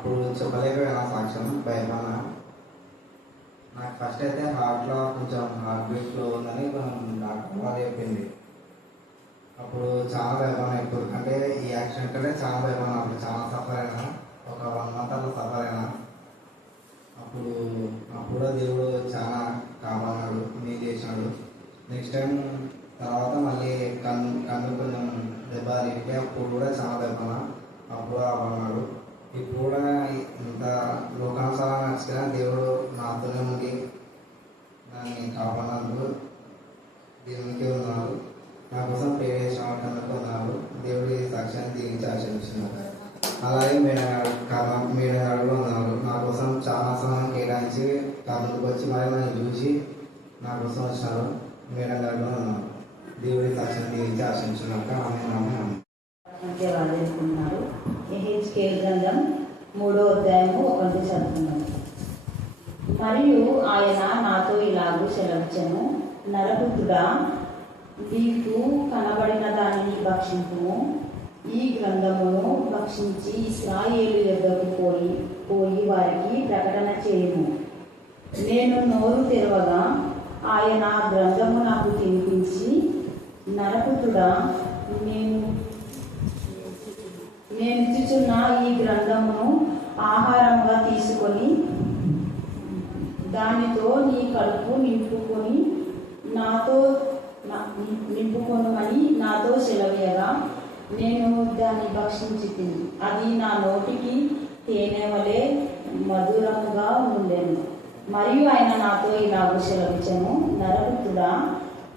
అప్పుడు చెప్పలేకపోయినా సాక్ష్యం భయపడినా. నాకు ఫస్ట్ అయితే హార్ట్లో కొంచెం హార్ట్ బీట్ ఫ్లో ఉందని కొంచెం డాక్టర్ వాళ్ళు చెప్పింది. అప్పుడు చాలా భయపడినా. ఇప్పుడు అంటే ఈ యాక్సిడెంట్ కంటే చాలా భయపడినా. అప్పుడు చాలా సఫర్ అయినా, ఒక 1 month అట్లా సఫర్ అయినా. అప్పుడు దేవుడు చాలా కాపాడినాడు, మీరు చేసినాడు. నెక్స్ట్ టైం తర్వాత మళ్ళీ కన్ను కొంచెం దెబ్బ తగిలితే అప్పుడు కూడా చాలా భయపడినా. అప్పుడు కాపాడినాడు. ఇప్పుడు కూడా ఇంత లోకానుసారంగా నడిచిన దేవుడు నాతోనే ఉండి దాన్ని కాపాడినందుకు దేవునికి ఉన్నాడు. నా కోసం ప్రేమ చేసిన వాటికి ఉన్నాడు. దేవుడి సాక్ష్యాన్ని దీవించి ఆచరిస్తున్నారు. అలాగే మేడగాడు ఉన్నారు. నా కోసం చాలా సమయం కేటాయించి ముందుకు వచ్చి మరి నన్ను చూసి నా కోసం వచ్చినారు. మేడగాడు ఉన్నారు. దేవుడి సాక్ష్యాన్ని దీవించి ఆచరించినాక ఆమె వాళ్ళు ఎహెచ్కేల్ గ్రంథం 3వ అధ్యాయము 1 చదువుతున్నాను. మరియు ఆయన నాతో ఇలాగూ సెలవిచ్చెను, నరపుత్రుడా, నీకు కనబడిన దానిని భక్షింపుము. ఈ గ్రంథమును భక్షించి ఇశ్రాయేలు యొద్దకు పోయి వారికి ప్రకటన చేయుము. నేను నోరు తెరవగా ఆయన గ్రంథము నాకు తినిపించి, నరపుత్రుడా, నేను ఇచ్చుచున్న ఈ గ్రంథమును ఆహారంగా తీసుకొని దానితో నీ కడుపు నింపుకొనుమని నాతో సెలవీయగా నేను దాన్ని భక్షించి తిని అది నా నోటికి తేనె వలె మధురముగా ఉండెను. మరియు ఆయన నాతో ఇలాగూ సెలవిచ్చెను, నరపుత్రుడా,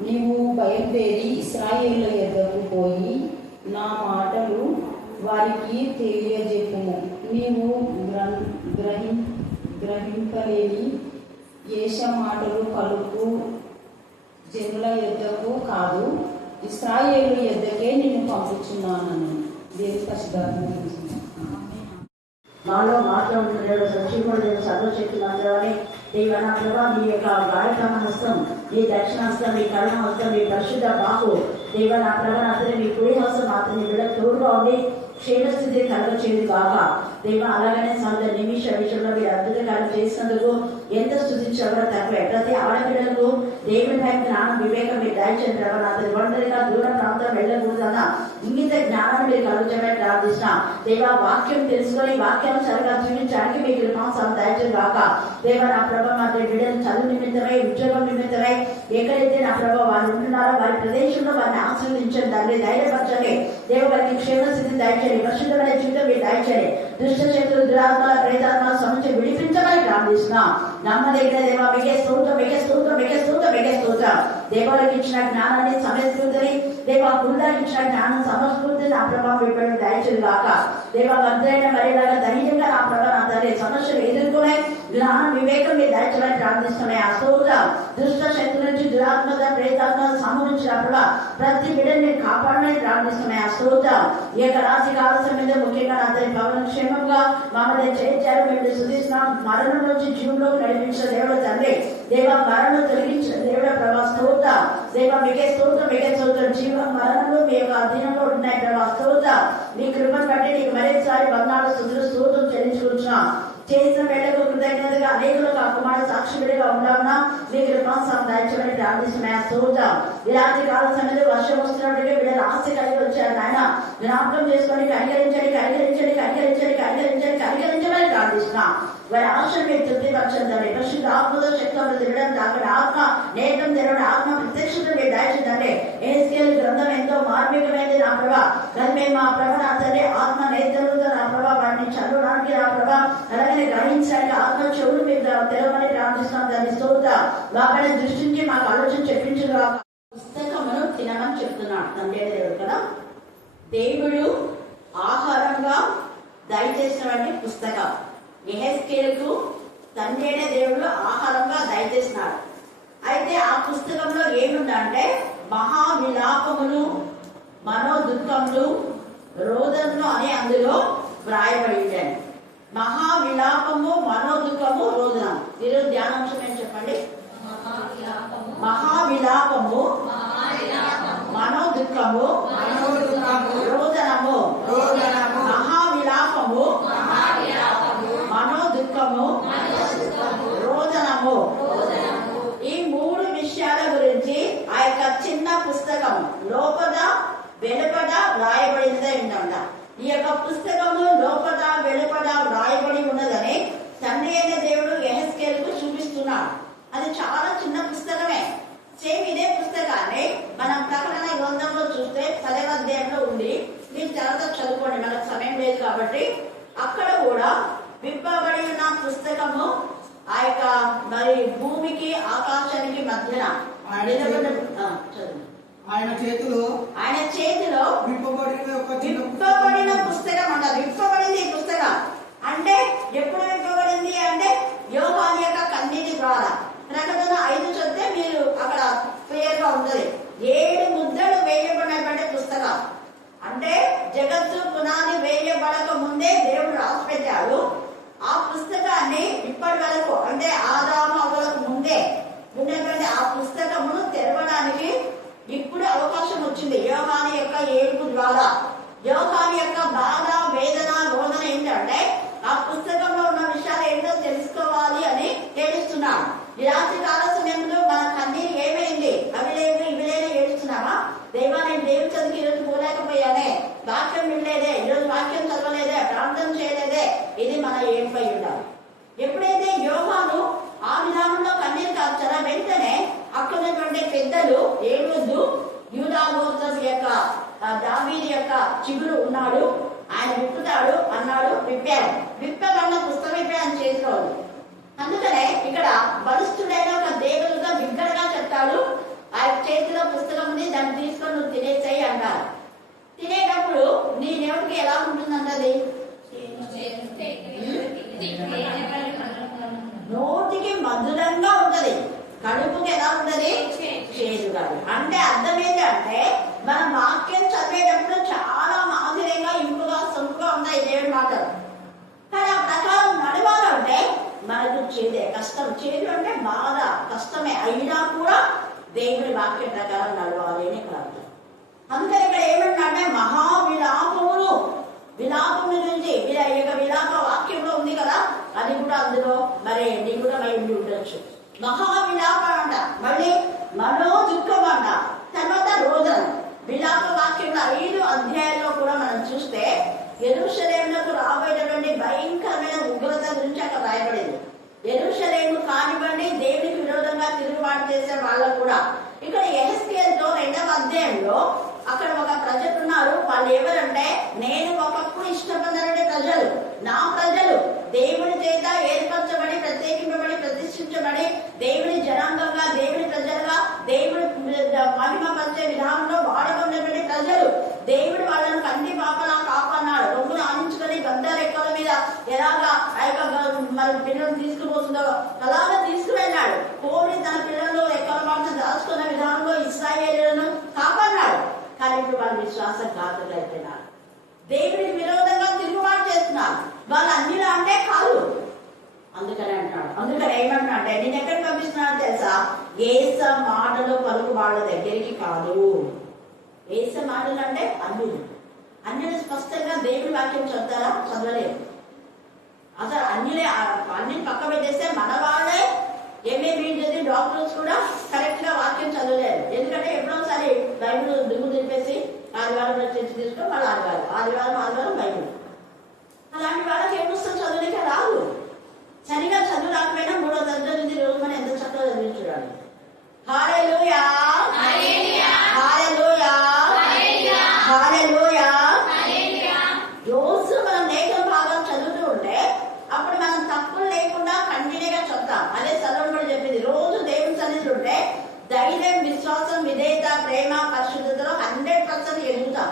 నీవు బయలుదేరి ఇశ్రాయేలు యొద్దకు పోయి నా మాటలు వారికి తెలియజెప్పుము. నీవు గ్రహింపలేని ఏష మాటలు పలుకు జనుల యొద్దకు కాదు, ఇశ్రాయేలు యొద్దకే నేను పంపుచున్నానని దేవుని పరిశుద్ధాత్మ మాలో మాట్లాడుతున్నాడు. సచివుడు నేను సర్వశక్తులు అందరని దేవన ప్రభా, నీ యొక్క గాయకమ హస్తం, నీ దక్షిణ హస్తం, నీ కరుణ హస్తం, నీ పరిశుద్ధ బాహు దేవన ప్రభా, అతని మీ కుడి హస్తం అతని బిడ్డ తోడుగా ఉండి క్షేమస్థితి కలుగ చేయదు కాక దేవ. అలాగనే సొంత నిమిష విషయంలో మీరు అద్భుతకాలు చేసినందుకు ఎంత స్థుతించడం తక్కువ. ప్రతి ఆడపిల్లలకు దేవుని పై జ్ఞానం వివేకం మీరు దయచేయండి ప్రభావ. అతని ఒంటరిగా దూర ప్రాంతం వెళ్ళకూడదన్న ఇంగిత జ్ఞానాన్ని మీరు కలుగుతామని ప్రార్థిస్తున్నా దేవ. వాక్యం తెలుసుకొని వాక్యానుసారంగా జీవించడానికి మీకు కృపాసం దయచేది కాక దేవ. నా ప్రభావ మా బిడ్డలు చదువు నిమిత్తమై, ఉద్యోగం నిమిత్తమై ఎక్కడైతే నా ప్రభావ వారు ఉంటున్నారో వారి ప్రదేశంలో వారిని ఆశీర్వదించండి తండ్రి. ధైర్యపరచండి దేవ. వారికి క్షేమస్థితి దయచేయండి, పరిశుద్ధమైన జీవితం మీరు దయచేయండి. దుష్ట శక్తులు, దురాత్మల, ప్రేతాత్మల సమస్య విడిపించమని ప్రార్థిస్తున్నాం. నమ్మదగిన దేవ, మీకే స్తోత్రం, మీకే స్తోత్రం, మీకే స్తోత్రం, మీకే స్తోత్రం. దేవుడికి ఇచ్చిన జ్ఞానాన్ని సమస్కృతిని దేవ, గురువులకు ఇచ్చిన జ్ఞానం సమస్కృతిని నా ప్రభావం పెట్టడం దయచేది కాక దేవ. భద్రైన మరిలాగా ధైర్యంగా నా ప్రభావం అంటారే సమస్యలు ఎదుర్కొనే జ్ఞానం వివేకం మీరు దయచేయమని ప్రార్థిస్తున్నాయి. ఆ స్తోత్రం దుష్ట శక్తుల నుంచి, దురాత్మక, ప్రేతాత్మక సంబంధించిన ప్రభావ ప్రతి బిడ్డని మీరు కాపాడమని ప్రార్థిస్తున్నాయి. ఆ స్తోత్రం ఈ యొక్క రాశి కాల సమయంలో ముఖ్యంగా అతని పవన క్షేమంగా మమ్మల్ని చేర్చారు. మేము సుధిస్తున్నాం. మరణం నుంచి జీవంలోకి నడిపించిన దేవుడు తండ్రి దేవ. మరణం తొలగించిన దేవుడ ప్రభా స్తోత్రం దేవ. మీకే స్తోత్రం, మీకే స్తోత్రం. జీవం మరణంలో మీ యొక్క అధీనంలో ఉన్నాయి ప్రభా స్తోత్రం. మీ కృపను బట్టి నీకు మరోసారి 14 స్తుతులు స్తోత్రం చెల్లించుకుంటున్నాం. చేసిన వేళకు కృతజ్ఞతగా అనేకులకు అకుమార సాక్షిగా ఉండాలన్నా మీకు కృపాసం దయచేయమని ప్రార్థిస్తున్నాయి. స్తోత్రం. ఇలాంటి కాల సమయంలో వర్షం వస్తున్నప్పటికీ వీళ్ళని ఆస్తి కలిగి వచ్చారు నాయన. జ్ఞాపకం చేసుకొని కనికరించండి, కనికరించండి, కనికరించండి, కనికరించండి, కనికరించమని ప్రార్థిస్తున్నా. వారి ఆశలు మీరు తృప్తిపరచండి. పరిశుద్ధ ఆత్మతో శక్తులు తిరగడం అక్కడ ఆత్మ నేత్రం తెరవడం, ఆత్మ ప్రత్యక్షత మీరు దయచేయండి. ఎహెచ్కేల్ గ్రంథం ఎంతో మార్మికమైనది నా ప్రభా. కానీ మేము మా ప్రభ నా తండ్రి ఆత్మ నేత్రములతో నా ప్రభా వాటిని చదవడానికి నా ప్రభా అలాగే గ్రహించడానికి ఆత్మ చెవులు మీరు తెరవమని ప్రార్థిస్తున్నాం. దాన్ని స్తోత్రం. వాపైన దృష్టించి మాకు ఆలోచన చెప్పించిన పుస్తకమును తినమని చెప్తున్నాడు తండ్రి దేవుడు కదా. దేవుడు ఆహారంగా దయచేసినటువంటి పుస్తకం ఎహెచ్కేలుకు తండ్రి అనే దేవుడు ఆహారంగా దయచేసినాడు. అయితే ఆ పుస్తకంలో ఏముందంటే మహావిలాపములు, మనోదుఃఖములు, రోదనలు అని అందులో వ్రాయబడి ఉంటాయి. మహావిలాపము, మనోదుఃఖము, రోదనం. ఈరోజు ధ్యానాంశం ఏం చెప్పండి? మహావిలాపము, మనోదుఃఖము, రోదనము. మహావిలాపము, పుస్తకము లోపల వెలుపల వ్రాయబడి ఉన్నదని తండ్రి అయిన దేవుడు యెహెజ్కేలుకు చూపిస్తున్నాడు. అది చాలా చిన్న పుస్తకమే. సేమ్ ఇదే పుస్తకాన్ని మనం ప్రకటన గ్రంథంలో చూస్తే 10వ అధ్యాయంలో ఉంది. మీరు తర్వాత చదువుకోండి, మనకు సమయం లేదు కాబట్టి. అక్కడ కూడా విప్పబడి ఉన్న పుస్తకము ఆ యొక్క మరి భూమికి ఆకాశానికి మధ్యన ఆయన చేతిలో విప్పబడిన పుస్తకం అంట. విప్పబడింది ఈ పుస్తకం అంటే ఎప్పుడు విప్పబడింది అంటే యోహాను యొక్క కన్నీటి ద్వారా. ప్రకటన 5 చదివితే మీరు అక్కడ క్లియర్ గా ఉంటది. 7 ముద్రలు వేయబడినటువంటి పుస్తకం అంటే జగత్తు పునాది వేయబడక ముందే దేవుడు రాసి పెట్టాడు. ఆ పుస్తకాన్ని ఇప్పటి వరకు అంటే ఆదాము అవ్వలకు ముందే ఉన్నటువంటి ఆ పుస్తకమును తెరవడానికి ఇప్పుడు అవకాశం వచ్చింది యోహాను యొక్క ఏడుపు ద్వారా. యోహాను యొక్క బాధ, వేదన, రోదన ఏంటంటే ఆ పుస్తకంలో ఉన్న విషయాలు ఏంటో తెలుసుకోవాలి అని ఏడుస్తున్నాడు. ఈ రాత్రి కాల సమయంలో మన కన్నీరు ఏమైంది? అవి లేవు ఇవి లేవు ఏడుస్తున్నామా? దేవా, నేను దేవుని చదివి ఈరోజు పోలేకపోయానే, వాక్యం వినలేదే, ఈరోజు వాక్యం చదవలేదే, ప్రార్థన చేయలేదే, ఇది మన ఏడుపై ఉండాలి. ఎప్పుడైతే యోహాను ఆ విధానంలో కన్నీరు కార్చారో వెంటనే అక్కడ ఉన్నటువంటి పెద్దలు ఏడవద్దు, యూదా గోత్రం యొక్క దావీదు యొక్క చిగురు ఉన్నాడు, ఆయన విప్పుతాడు అన్నాడు. విప్పబడిన పుస్తకం విప్పాను చేతిలో. అందుకనే ఇక్కడ బలిష్ఠుడైన ఒక దేవుడుగా బిగ్గరగా చెప్తాడు, ఆ చేతిలో పుస్తకం ఉంది, దాన్ని తీసుకొని నువ్వు తినేసేయి అంటారు. తినేటప్పుడు నీ దేవుడికి ఎలా ఉంటుందంటది? నోటికి మధురంగా ఉంటది, కడుపుకి ఎలా ఉంటది? చేదుగా. అంటే అర్థం ఏంటంటే మనం వాక్యం చదివేటప్పుడు చాలా మాధుర్యంగా, ఇంపుగా, సొంపుగా ఉన్నాయి దేవుడి మాటలు. కానీ ఆ ప్రకారం నడవాలంటే మనకు చేదే, కష్టం. చేదు అంటే బాధ, కష్టమే అయినా కూడా దేవుడి వాక్యం ప్రకారం నడవాలి అని ఇక్కడ అర్థం. అందుకని ఇక్కడ ఏమంటే మహావిలాపమును, విలాపము నుంచి విలాప వాక్యంలో ఉంది కదా, అది కూడా అందులో మరి నీ కూడా మరి ఉండి ఉండొచ్చు. మహావిలాపం అంట, మళ్ళీ మనో దుఃఖం అంట, తర్వాత రోదన. విలాప వాక్యంలో 5 అధ్యాయాల్లో కూడా మనం చూస్తే యెరూషలేమునకు రాబోయేటటువంటి భయంకరమైన ఉగ్రత గురించి అక్కడ రాయబడింది. యెరూషలేము కానివ్వండి, దేవునికి విరోధంగా తిరుగుబాటు చేసే వాళ్ళకు కూడా. ఇక్కడ యెహెజ్కేలుతో 2వ అధ్యాయంలో అక్కడ ఒక ప్రజలు ఉన్నారు. వాళ్ళు ఎవరంటే, నేను ఒకప్పుడు ఇష్టపడినటువంటి ప్రజలు, నా ప్రజలు, దేవుని చేత ఏర్పరచబడి, ప్రత్యేకింపబడి, ప్రతిష్ఠించబడి, దేవుని జనాంగంగా, దేవుని ప్రజలుగా, దేవుని మహిమపరిచే విధానంలో వాడబడినటువంటి ప్రజలు. దేవుడు వాళ్ళను కంటి పాపలా కాపాడినాడు. రొమ్మును ఆనించుకొని గద్ద రెక్కల మీద ఎలాగా ఆ యొక్క మరి పిల్లలను తీసుకుపోతుందో అలాగా తీసుకువెళ్ళాడు. కోడి తన పిల్లలు రెక్కల మాటను దాచుకున్న విధానంలో ఇశ్రాయేలులను కాపాడినాడు. కానీ ఇప్పుడు వాళ్ళ విశ్వాసఘాతులు అయిపోయినారు, దేవుడికి విరోధంగా తిరుగుబాటు చేస్తున్నారు. వాళ్ళు అన్నిలా అంటే కాదు. అందుకనే అంటున్నాడు. అందుకని ఏమంటున్నా అంటే, నేను ఎక్కడికి పంపిస్తున్నాను తెలుసా? ఏస మాటలు పలుకు వాళ్ళ దగ్గరికి కాదు. ఏస మాటలు అంటే అన్యులు స్పష్టంగా దేవుడి వాక్యం చదువుతారా? చదవలేదు. అసలు అన్ని పక్క పెట్టేస్తే మన వాళ్ళే ఎంఏబీ చదివి డాక్టర్స్ కూడా కరెక్ట్ గా వాక్యం చదవలేదు. ఎందుకంటే ఎప్పుడోసారి బైబిల్ దుమ్ము దింపేసి ఆదివారం చర్చి తీసుకోవడం, వాళ్ళు ఆదివారం బైబిల్. అలాంటి వాళ్ళకి ఏమొస్తుంది? చదువులకే రాదు. సరిగా చదువు రాకపోయినా 3వ తరగతి నుంచి రోజు మనం ఎంత చక్కగా చదివించుకోవాలి. హల్లెలూయా, హల్లెలూయా, హల్లెలూయా. రోజు మనం లేఖన భాగాలు చదువుతూ ఉంటే అప్పుడు మనం తప్పులు లేకుండా కంటిన్యూగా చదువుతాం. అదే చదవడం చెప్పింది. రోజు దేవుని సన్నిధిలో ఉంటే ధైర్యం, విశ్వాసం, విధేయత, ప్రేమ, పరిశుద్ధతలో 100% ఎదుగుతాం.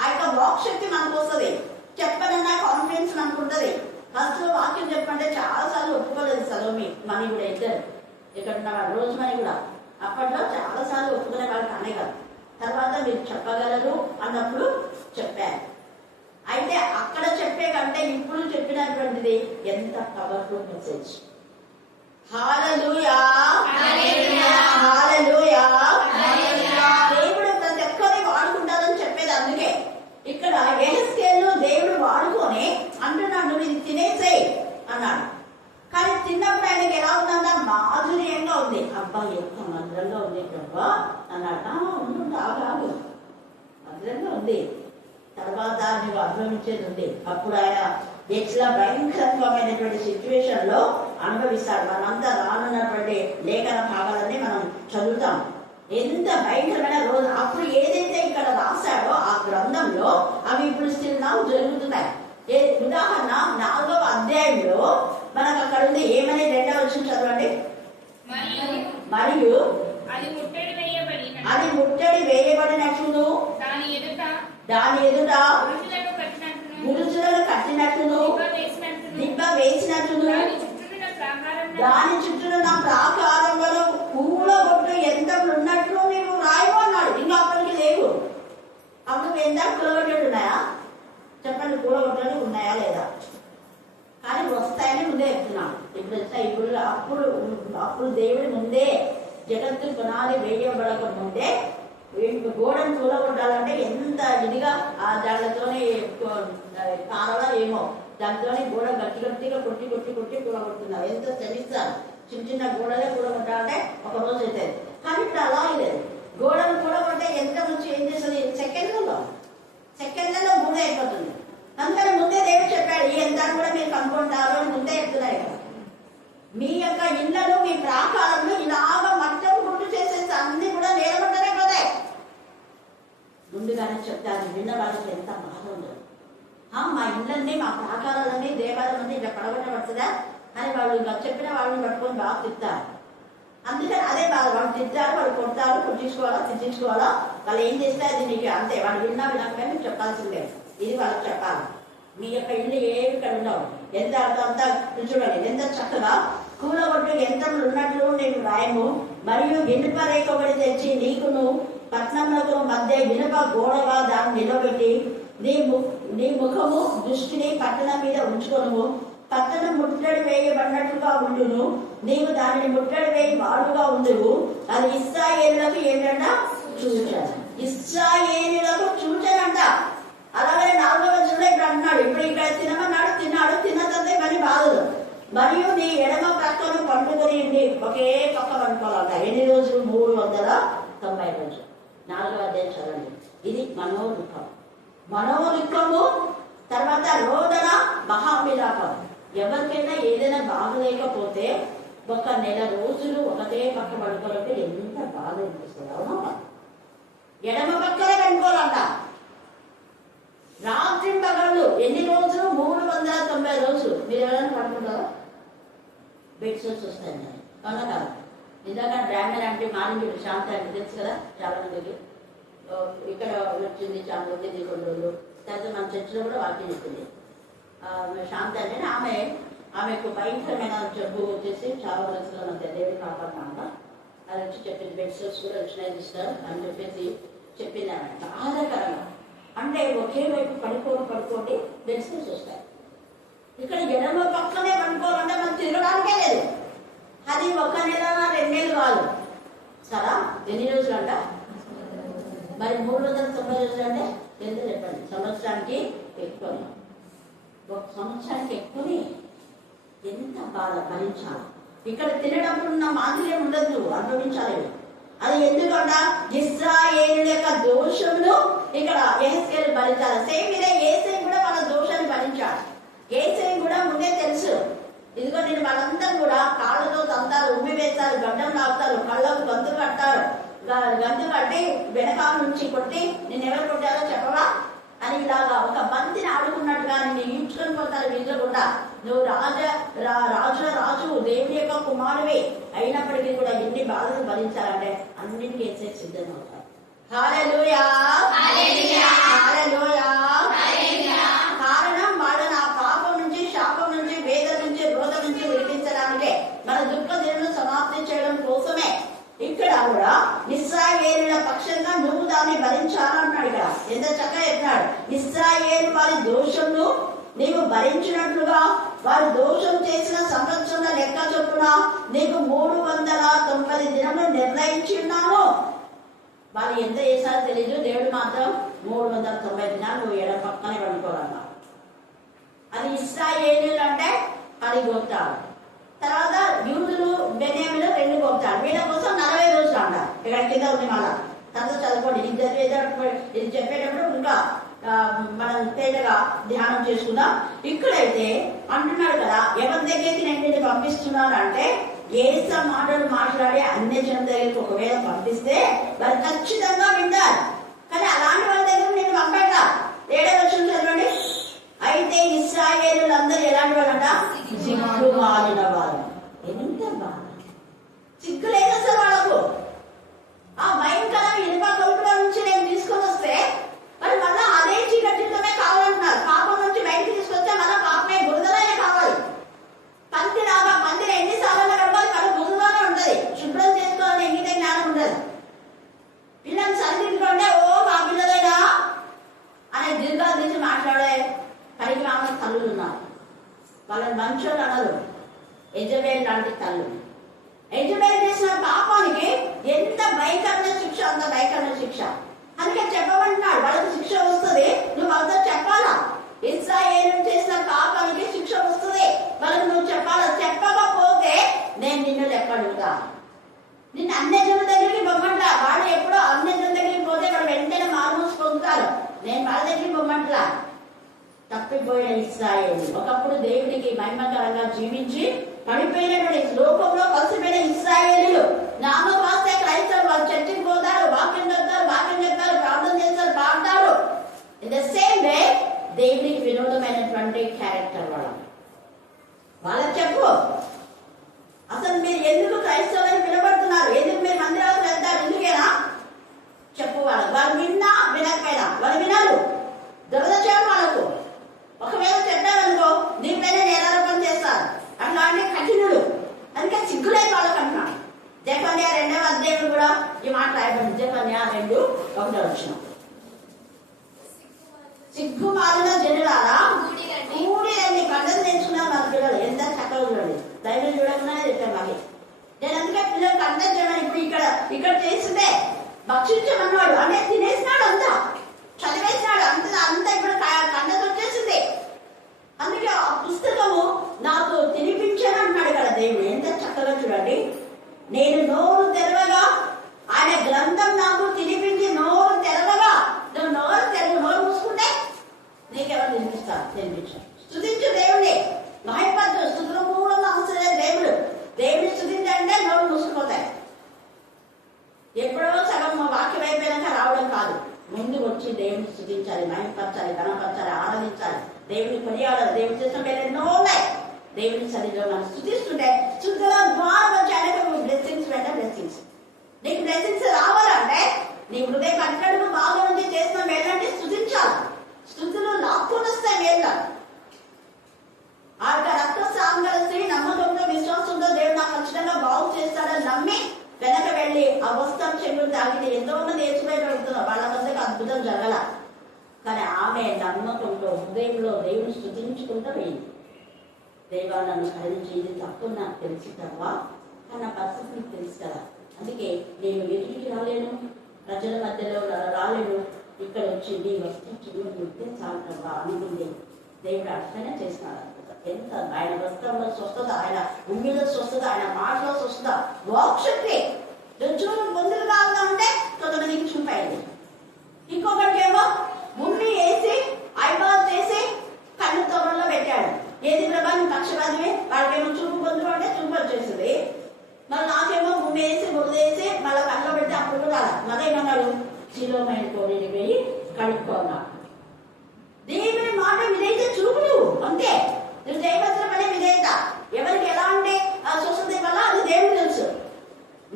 ఆ యొక్క వాక్శక్తి మనకు వస్తుంది. చెప్పనన్నా కాన్ఫిడెన్స్ మనకు ఉంటుంది. ఫస్ట్ వాక్యం చెప్పంటే చాలా సార్లు ఒప్పుకోలేదు సలోమి మనీ కూడా ఇద్దరు ఇక్కడ రోజు మనీ కూడా అప్పట్లో చాలా సార్లు ఒప్పుకునే వాళ్ళు కానే కాదు. తర్వాత మీరు చెప్పగలరు అన్నప్పుడు చెప్పారు. అయితే అక్కడ చెప్పే కంటే ఇప్పుడు చెప్పినటువంటిది ఎంత పవర్ఫుల్ మెసేజ్. హల్లెలూయా, హల్లెలూయా. దేవుడు ప్రతి ఒక్కరిని వాడుకుంటారని చెప్పేది. అందుకే ఇక్కడ యెహెజ్కేలును దేవుడు వాడుకొని అంటున్నాడు, నువ్వు ఇది తినేసేయి అన్నాడు. కానీ తిన్నప్పుడు ఆయనకి ఎలా ఉందంట? మాధుర్యంగా ఉంది. అబ్బా ఎంత మధురంగా ఉంది ప్రభా అన్నాడు. ఉండు, ఆగు, మధురంగా ఉంది. తర్వాత నువ్వు అనుభవించేది ఉంది. అప్పుడు ఆయన ఎట్లా భయంకరమైనటువంటి సిచ్యువేషన్ లో అనుభవిస్తాడు. మనంతా రానున్నటువంటి లేఖన భాగాలన్నీ మనం చదువుతాం. ఎంత భయంకరమైన రోజు. అప్పుడు ఏదైతే ఇక్కడ రాశాడో ఆ గ్రంథంలో అవి ఇప్పుడు స్టిల్ నా జరుగుతున్నాయి. ఉదాహరణ 4వ అధ్యాయంలో మనకు అక్కడ ఉంది. ఏమని 2వ వచనం చదవండి. మరియు అది ముట్టడి వేయబడినట్లును దాని ఎదుట గురుజులను కట్టినట్లును దిబ్బ వేసినట్లును దాని చుట్టూ నా ప్రాకారంలో పూల బొట్టు యంత్రములు ఉన్నట్లు నీవు రాయము అన్నాడు. ఇంకా అప్పటికి లేవు. అప్పుడు ఎంత పూలగొట్టలు ఉన్నాయా చెప్పండి. పూలగొట్టలు ఉన్నాయా లేదా? కానీ వస్తాయని ముందే చెప్తున్నాడు. ఇప్పుడు అప్పుడు దేవుడి ముందే జగత్తు పునాది వేయబడక ముందే గోడను కూలగొట్టాలంటే ఎంత ఇదిగా ఆ దానితోనే కారలా ఏమో దానితోనే గోడ గట్టిగా కొట్టి కూలగొడుతున్నారు. ఎంత శ్రమిస్తారు. చిన్న గోడలే కూలగొట్టాలంటే ఒక రోజు అవుతుంది. కానీ ఇప్పుడు అలా లేదు. గోడను కూలగొట్టే ఎంత నుంచి ఏం చేస్తుంది? సెకండ్లలో గూడ అయిపోతుంది. అందుకని ముందే దేవుడు చెప్పాడు ఈ యంత్రాన్ని కూడా మీరు కనుక్కుంటారు అని ముందే చెప్తున్నారు కదా. మీ యొక్క ఇళ్లలో మీ ప్రాకారంలో ఇలాగ మట్టం గుర్తు చేసేసి అన్ని కూడా నేలబట్టనే పోతాయి. ముందుగానే చెప్తారు. విన్న వాళ్ళకి ఎంత బాధ ఉండదు. మా ఇళ్ళన్నీ మా ప్రాకారాలన్నీ దేవాలయం అంతా ఇట్లా పడగొట్టబడుతుందా అని వాళ్ళు చెప్పిన వాళ్ళని పట్టుకొని బాగా తిట్టారు. అందుకని అదే బాధ. వాళ్ళు తిట్టారు, వాళ్ళు కొడతారు, తిట్టించుకోవాలా వాళ్ళు ఏం చేస్తే అది నీకు అంతే. వాళ్ళు వినకపోయినా మీకు చెప్పాల్సిందే. ఇది వాళ్ళకి చెప్పాలి. మీ యొక్క ఇల్లు ఏమి ఇక్కడ ఉండవు. ఎంత అంత చూడండి ఎంత చక్కగా కూలగొట్టు యంత్రములు ఉన్నట్లు నేను రాయము. మరియు ఇనుప రేఖబడి తెచ్చి నీకును పట్టణములకు మధ్య ఇనుప గోడగా దాన్ని నిలబెట్టి నీ ముఖము దృష్టిని పట్టణం మీద ఉంచుకొనుము. పట్టణం ముట్టడి వేయబడినట్లుగా ఉండును. నీవు దానిని ముట్టడి వేయి వాడుగా ఉండువు. అది ఇశ్రాయేలులకు ఏంటంట? చూచాను. ఇశ్రాయేలులకు చూచానంట. అలాగే 4వ వచనంలో ఇప్పుడు అంటున్నాడు. ఇప్పుడు ఇక్కడ తినమన్నాడు, తిన్న తండ్రి మరి బాధలు. మరియు నీ ఎడమ ప్రక్కను పండుకొని ఒకే పక్క పండుకోవాలంట. ఎన్ని రోజులు? 390 రోజులు. 4వ అధ్యాయం చదవండి. ఇది మనోదుఖము. తర్వాత రోదన, మహామిలాపం. ఎవరికైనా ఏదైనా బాగలేకపోతే 1 నెల రోజులు ఒకటే పక్క పడుకోవాలంటే ఎంత బాధ అనిపిస్తుంది. అవునా? ఎడమ పక్కనే పండుకోవాలంట. రాత్రి పగళ్ళు ఎన్ని రోజులు? 390 రోజులు. మీరు ఎవరైనా పడుకుంటారా? బెడ్ సోర్స్ వస్తాయండి. అవునా కాదు? ఇందాక డ్రామర్ అంటే మారింది శాంతి అంటే తెలుసు కదా చాలా మందికి. ఇక్కడ వచ్చింది చాలా మంది 2 రోజులు. తర్వాత మన చర్చిలో కూడా వాక్యం చెప్పింది. శాంతి అంటే ఆమెకు భయంకరమైన జబ్బు వచ్చేసి చాలా రోజులు అంతే దేవుడు కాపాడుతామంట. అది వచ్చి చెప్పింది. బెడ్ సోర్స్ కూడా వచ్చినాయి సిస్టర్ అని చెప్పేసి చెప్పింది. ఆమె బాధాకరంగా అంటే ఒకే వైపు పడుకోండి బెడ్ సోర్స్ వస్తాయి. ఇక్కడ ఎడమ పక్కనే పడుకోవాలంటే మనం తిరగడానికే లేదు. అది 1 నెల 2 నెలలు కాదు. సరా ఎన్ని రోజులు అంట? మరి 390 రోజులు అంటే ఎంత చెప్పండి? సంవత్సరానికి ఎక్కువ. 1 సంవత్సరానికి ఎక్కువని ఎంత బాధ భరించాలి. ఇక్కడ తినడం ఉన్న మాంద్యం ఉండదు, అనుభవించాలి. అది ఎందుకంట? ఇశ్రాయేలు యొక్క దోషమును ఇక్కడ యెహెజ్కేలు భరించాలి. సేమ్ ఇదే యేసయ్య కూడా వాళ్ళ దోషాన్ని భరించాడు. యేసయ్య కూడా ముందే తెలుసు. ఇదిగో నేను వాళ్ళందరూ కూడా కాళ్ళతో తంతారు, ఉమ్మి వేస్తారు, గడ్డం లాగుతారు, కళ్ళకు గంతు కట్టారు. గంతు కట్టి వెనకాల నుంచి కొట్టి నేను ఎవరు కొట్టారో చెప్పవా అని ఇలాగా ఒక బంతిని ఆడుకున్నట్టుగా నేను ఈడ్చుకొని పోతారు. వీళ్ళు కూడా నువ్వు రాజు దేవుని యొక్క కుమారువే అయినప్పటికీ కూడా ఎన్ని బాధలు భరించాలంటే అన్నింటికి వేసే సిద్ధంగా అవుతారు. హల్లెలూయా, హల్లెలూయా, హల్లెలూయా. కారణం వాళ్ళని ఆ పాపం నుంచి, శాపం నుంచి, వేదన నుంచి, రోధ నుంచి విడిపించడానికే, మన దుఃఖ దినను సమాప్తి చేయడం కోసమే ఇక్కడ కూడా ఇశ్రాయేలుల పక్షంగా నువ్వు దాన్ని భరించాలన్నాడు. ఇక్కడ ఎంత చక్కగా చెప్పినాడు. ఇశ్రాయేలు వారి దోషంను నీవు భరించినట్లుగా వారు దోషం చేసిన సంవత్సరంలో లెక్క చొప్పున నీకు 390 దినములు నిర్ణయించి ఉన్నాను. వాళ్ళు ఎంత చేశారో తెలీదు. దేవుడు మాత్రం 390 దినాలు నువ్వు ఎడ పక్కనే పడుకోవాలన్నా. అది ఇశ్రాయేలీయులు అంటే 10 గోత్రాలు. తర్వాత యూదులు, బెన్యామీలు 2 గోత్రాలు. వీళ్ళ కోసం 40 రోజులు అంట. ఇక్కడ కింద ఉంది. మళ్ళా తర్వాత చదువుకోండి. ఇది చెప్పేటప్పుడు ఇంకా మనం తేజగా ధ్యానం చేసుకుందాం. ఇక్కడైతే అంటున్నాడు కదా, ఎవరి దగ్గరికి నేను నిన్ను పంపిస్తున్నాను అంటే ఏస మాటలు మాట్లాడి అన్ని జనం దగ్గరికి ఒకవేళ పంపిస్తే వారు ఖచ్చితంగా వింటారు. కానీ అలాంటి వాళ్ళ దగ్గర నేను పంపేట. 7వ వచనం చదవండి. అయితే ఇశ్రాయేలులందరూ ఎలాంటి వాళ్ళంట? సిగ్గుమాలిన వారు. ఎంత బాధ! సిగ్గు లేదు అసలు వాళ్ళకు. ఆ భయంకరం ఇనుప కొలుపుల నుంచి నేను తీసుకొని వస్తే మరి మళ్ళీ అదే చీకటితోనే కావాలంటున్నారు. పాపం నుంచి బయటకు తీసుకొస్తే మళ్ళీ పాపమే బురదలైనా కావాలి. పందిలాగా పందిని ఎన్నిసార్లు గడపాలి? కానీ బురదలోనే ఉంటది. శుభ్రం చేసుకోవాలని ఎంగితే జ్ఞానం ఉండదు. పిల్లలు సరిదిద్దుకుంటే ఓ మా పిల్లలైనా అనే దీర్ఘాలు తీసి మాట్లాడే పనికి మామ తల్లులు ఉన్నారు. వాళ్ళని మంచోళ్ళు అనరు. యజబేల్ లాంటి తల్లు. యజబేల్ చేసిన పాపానికి ఎంత భయంకరమైన శిక్ష, అంత భయంకరమైన శిక్ష. అందుకే చెప్పమంటున్నాడు, వాళ్ళకి శిక్ష వస్తుంది, నువ్వు వాళ్ళతో చెప్పాలా. ఇశ్రాయేలు చేసిన పాపానికి శిక్ష వస్తుంది, వాళ్ళకి నువ్వు చెప్పాలా. చెప్పకపోతే నేను నిన్ను లెక్క అడుగుతా. నిన్ను అన్యజనుల దగ్గరికి పొమ్మంటా. వాడు ఎప్పుడో అన్యజనుల దగ్గరికి పోతే వాడు వెంటనే మారుమూసి పొందుతారు. నేను వాళ్ళ దగ్గరికి పొమ్మంటలా. తప్పిపోయిన ఇశ్రాయేలు ఒకప్పుడు దేవుడికి మహిమకరంగా జీవించి పడిపోయినటువంటి లోకంలో కలిసిపోయిన ఇశ్రాయేలీలు నామవాస్తే క్రైస్తవులు. వాళ్ళు చర్చికి పోతారు, వాక్యం చెప్తారు, ప్రార్థన చేస్తారు, పాడతారు. ఇన్ ద సేమ్ వే దేవుడికి విరోధమైనటువంటి క్యారెక్టర్ వాళ్ళకి చెప్పు. అసలు మీరు ఎందుకు క్రైస్తవులని పిలువబడుతున్నారు? ఎందుకు మీరు మందిరాలకు వెళ్తారు? ఎందుకేనా చెప్పు వాళ్ళకి. వాళ్ళు విన్నా వినకపోయినా వాళ్ళు వినరు. దురదచేయం వాళ్ళకు. ఒకవేళ చెప్పారనుకో దీనిపైన నేరారోపణ చేస్తారు. అట్లాంటి కఠినుడు. అందుకే సిగ్గులేదు వాళ్ళకి అంటున్నాడు. జెఫన్యా 2వ అధ్యాయం కూడా ఈ మాట రాయబడింది. జెఫన్యా 2:1. సిగ్గు మాలిన జనులారా కూడి రండి. పండుగ నేర్చుకున్నారు మన పిల్లలు. ఎంత చక్కగా చూడండి. దైవం చూడకుండానే చెప్పాను మళ్ళీ. నేను అందుకే పిల్లలకు అర్థం చేయమని ఇప్పుడు ఇక్కడ చేసిందే భక్షించమన్నాడు. అంటే తినేసినాడు, అంతా చదివేసినాడు, అంతా ఇప్పుడు కండతో వచ్చేసింది. అందుకే ఆ పుస్తకము నాకు తినిపించాను అంటున్నాడు కదా దేవుడు. ఎంత చక్కగా చూడండి. నేను నోరు తెరవగా ఆయన గ్రంథం నాకు తినిపించి, నోరు తెరవగా. నువ్వు నోరు మూసుకుంటే నీకెవరు తినిపించారు? స్తుతించు దేవుడిని, మహిమపరచు. స్తుతులు మూలంగా అవసరం దేవుడు. దేవుడిని స్తుతించంటే నోరు మూసుకుపోతాయి. ఎప్పుడో సగం వాక్యం అయిపోయాక రావడం కాదు. ముందు వచ్చి దేవుడిని స్తుతించాలి, మహిమపరచాలి, ఘనపరచాలి, ఆరాధించాలి, దేవుడిని కొనియాడాలి. దేవుడు చేసిన పేరు ఎన్నో ఉన్నాయి. దేవుని సన్నిధిలో మనం స్తుతిస్తుంటే స్తుతుల ద్వారా వచ్చి ఆయనకు బ్లెస్సింగ్స్ వెంట బ్లెస్సింగ్స్. నీకు బ్లెస్సింగ్స్ రావాలంటే నీ హృదయం కట్టడుకు బాగా ఉంది చేసిన మేలంటే స్తుతించాలి. స్తుతులు లాక్కుని వస్తాయి మేళ్ళ. ఆ యొక్క రక్తస్రావం గల స్త్రీ నమ్మకంతో విశ్వాసంతో దేవుడు నాకు ఖచ్చితంగా బాగు చేస్తాడని నమ్మి వెనక వెళ్ళి ఆ వస్త్రం చెల్లు తాగితే ఎంతో మంది ఏసుపైపెడుతున్నారు. వాళ్ళ వద్దకు అద్భుతం జరగల. కానీ ఆమె నమ్మకంలో హృదయంలో దేవుని స్తుతించుకుంటూ వేయింది. దేవా నన్ను ఖరీదు ఇది తప్పు నాకు తెలిసి తప్ప కానీ నా పరిస్థితి నీకు తెలుసు కదా. అందుకే నేను ఎదుటికి రాలేను, ప్రజల మధ్యలో రాలేను. ఇక్కడ వచ్చి నీ వస్త్రం చెల్లు ఉంటే చాలా తప్ప అనుకుంది. దేవుడు అర్థమైనా చేసినాడు. ఎంత ఆయన వస్త్రంలో స్వస్థత, ఆయన ఉమ్మిలో స్వస్థత, ఆయన మాటలో స్వస్థత, వాక్శక్తి. చూడు పొందులు కావాలా ఉంటే కొంతమందికి చూపాయింది. ఇంకొకరికి ఏమో ఉమ్మి వేసి ఐబాల్ చేసి కన్ను తొమలో పెట్టాడు. ఏది ప్రభా నువ్వు పక్షపాతమే. వాళ్ళకేమో చూపు పొందులు అంటే చూపు వచ్చేసింది. మళ్ళీ నాకేమో ఉమ్మి వేసి ముద్దేసి మళ్ళీ కన్నులో పెడితే అప్పుడు కూడా మళ్ళీ ఏమన్నాడు? శిలోమైన కోడిని పోయి కడుక్కోన్నా. దేవుని మాట విధేయత చూపు నువ్వు అంతే. నువ్వు చేయవలసిన పని విధేయత. ఎవరికి ఎలాంటి స్వస్థత ఇవ్వాలా అది దేవుడు తెలుసు.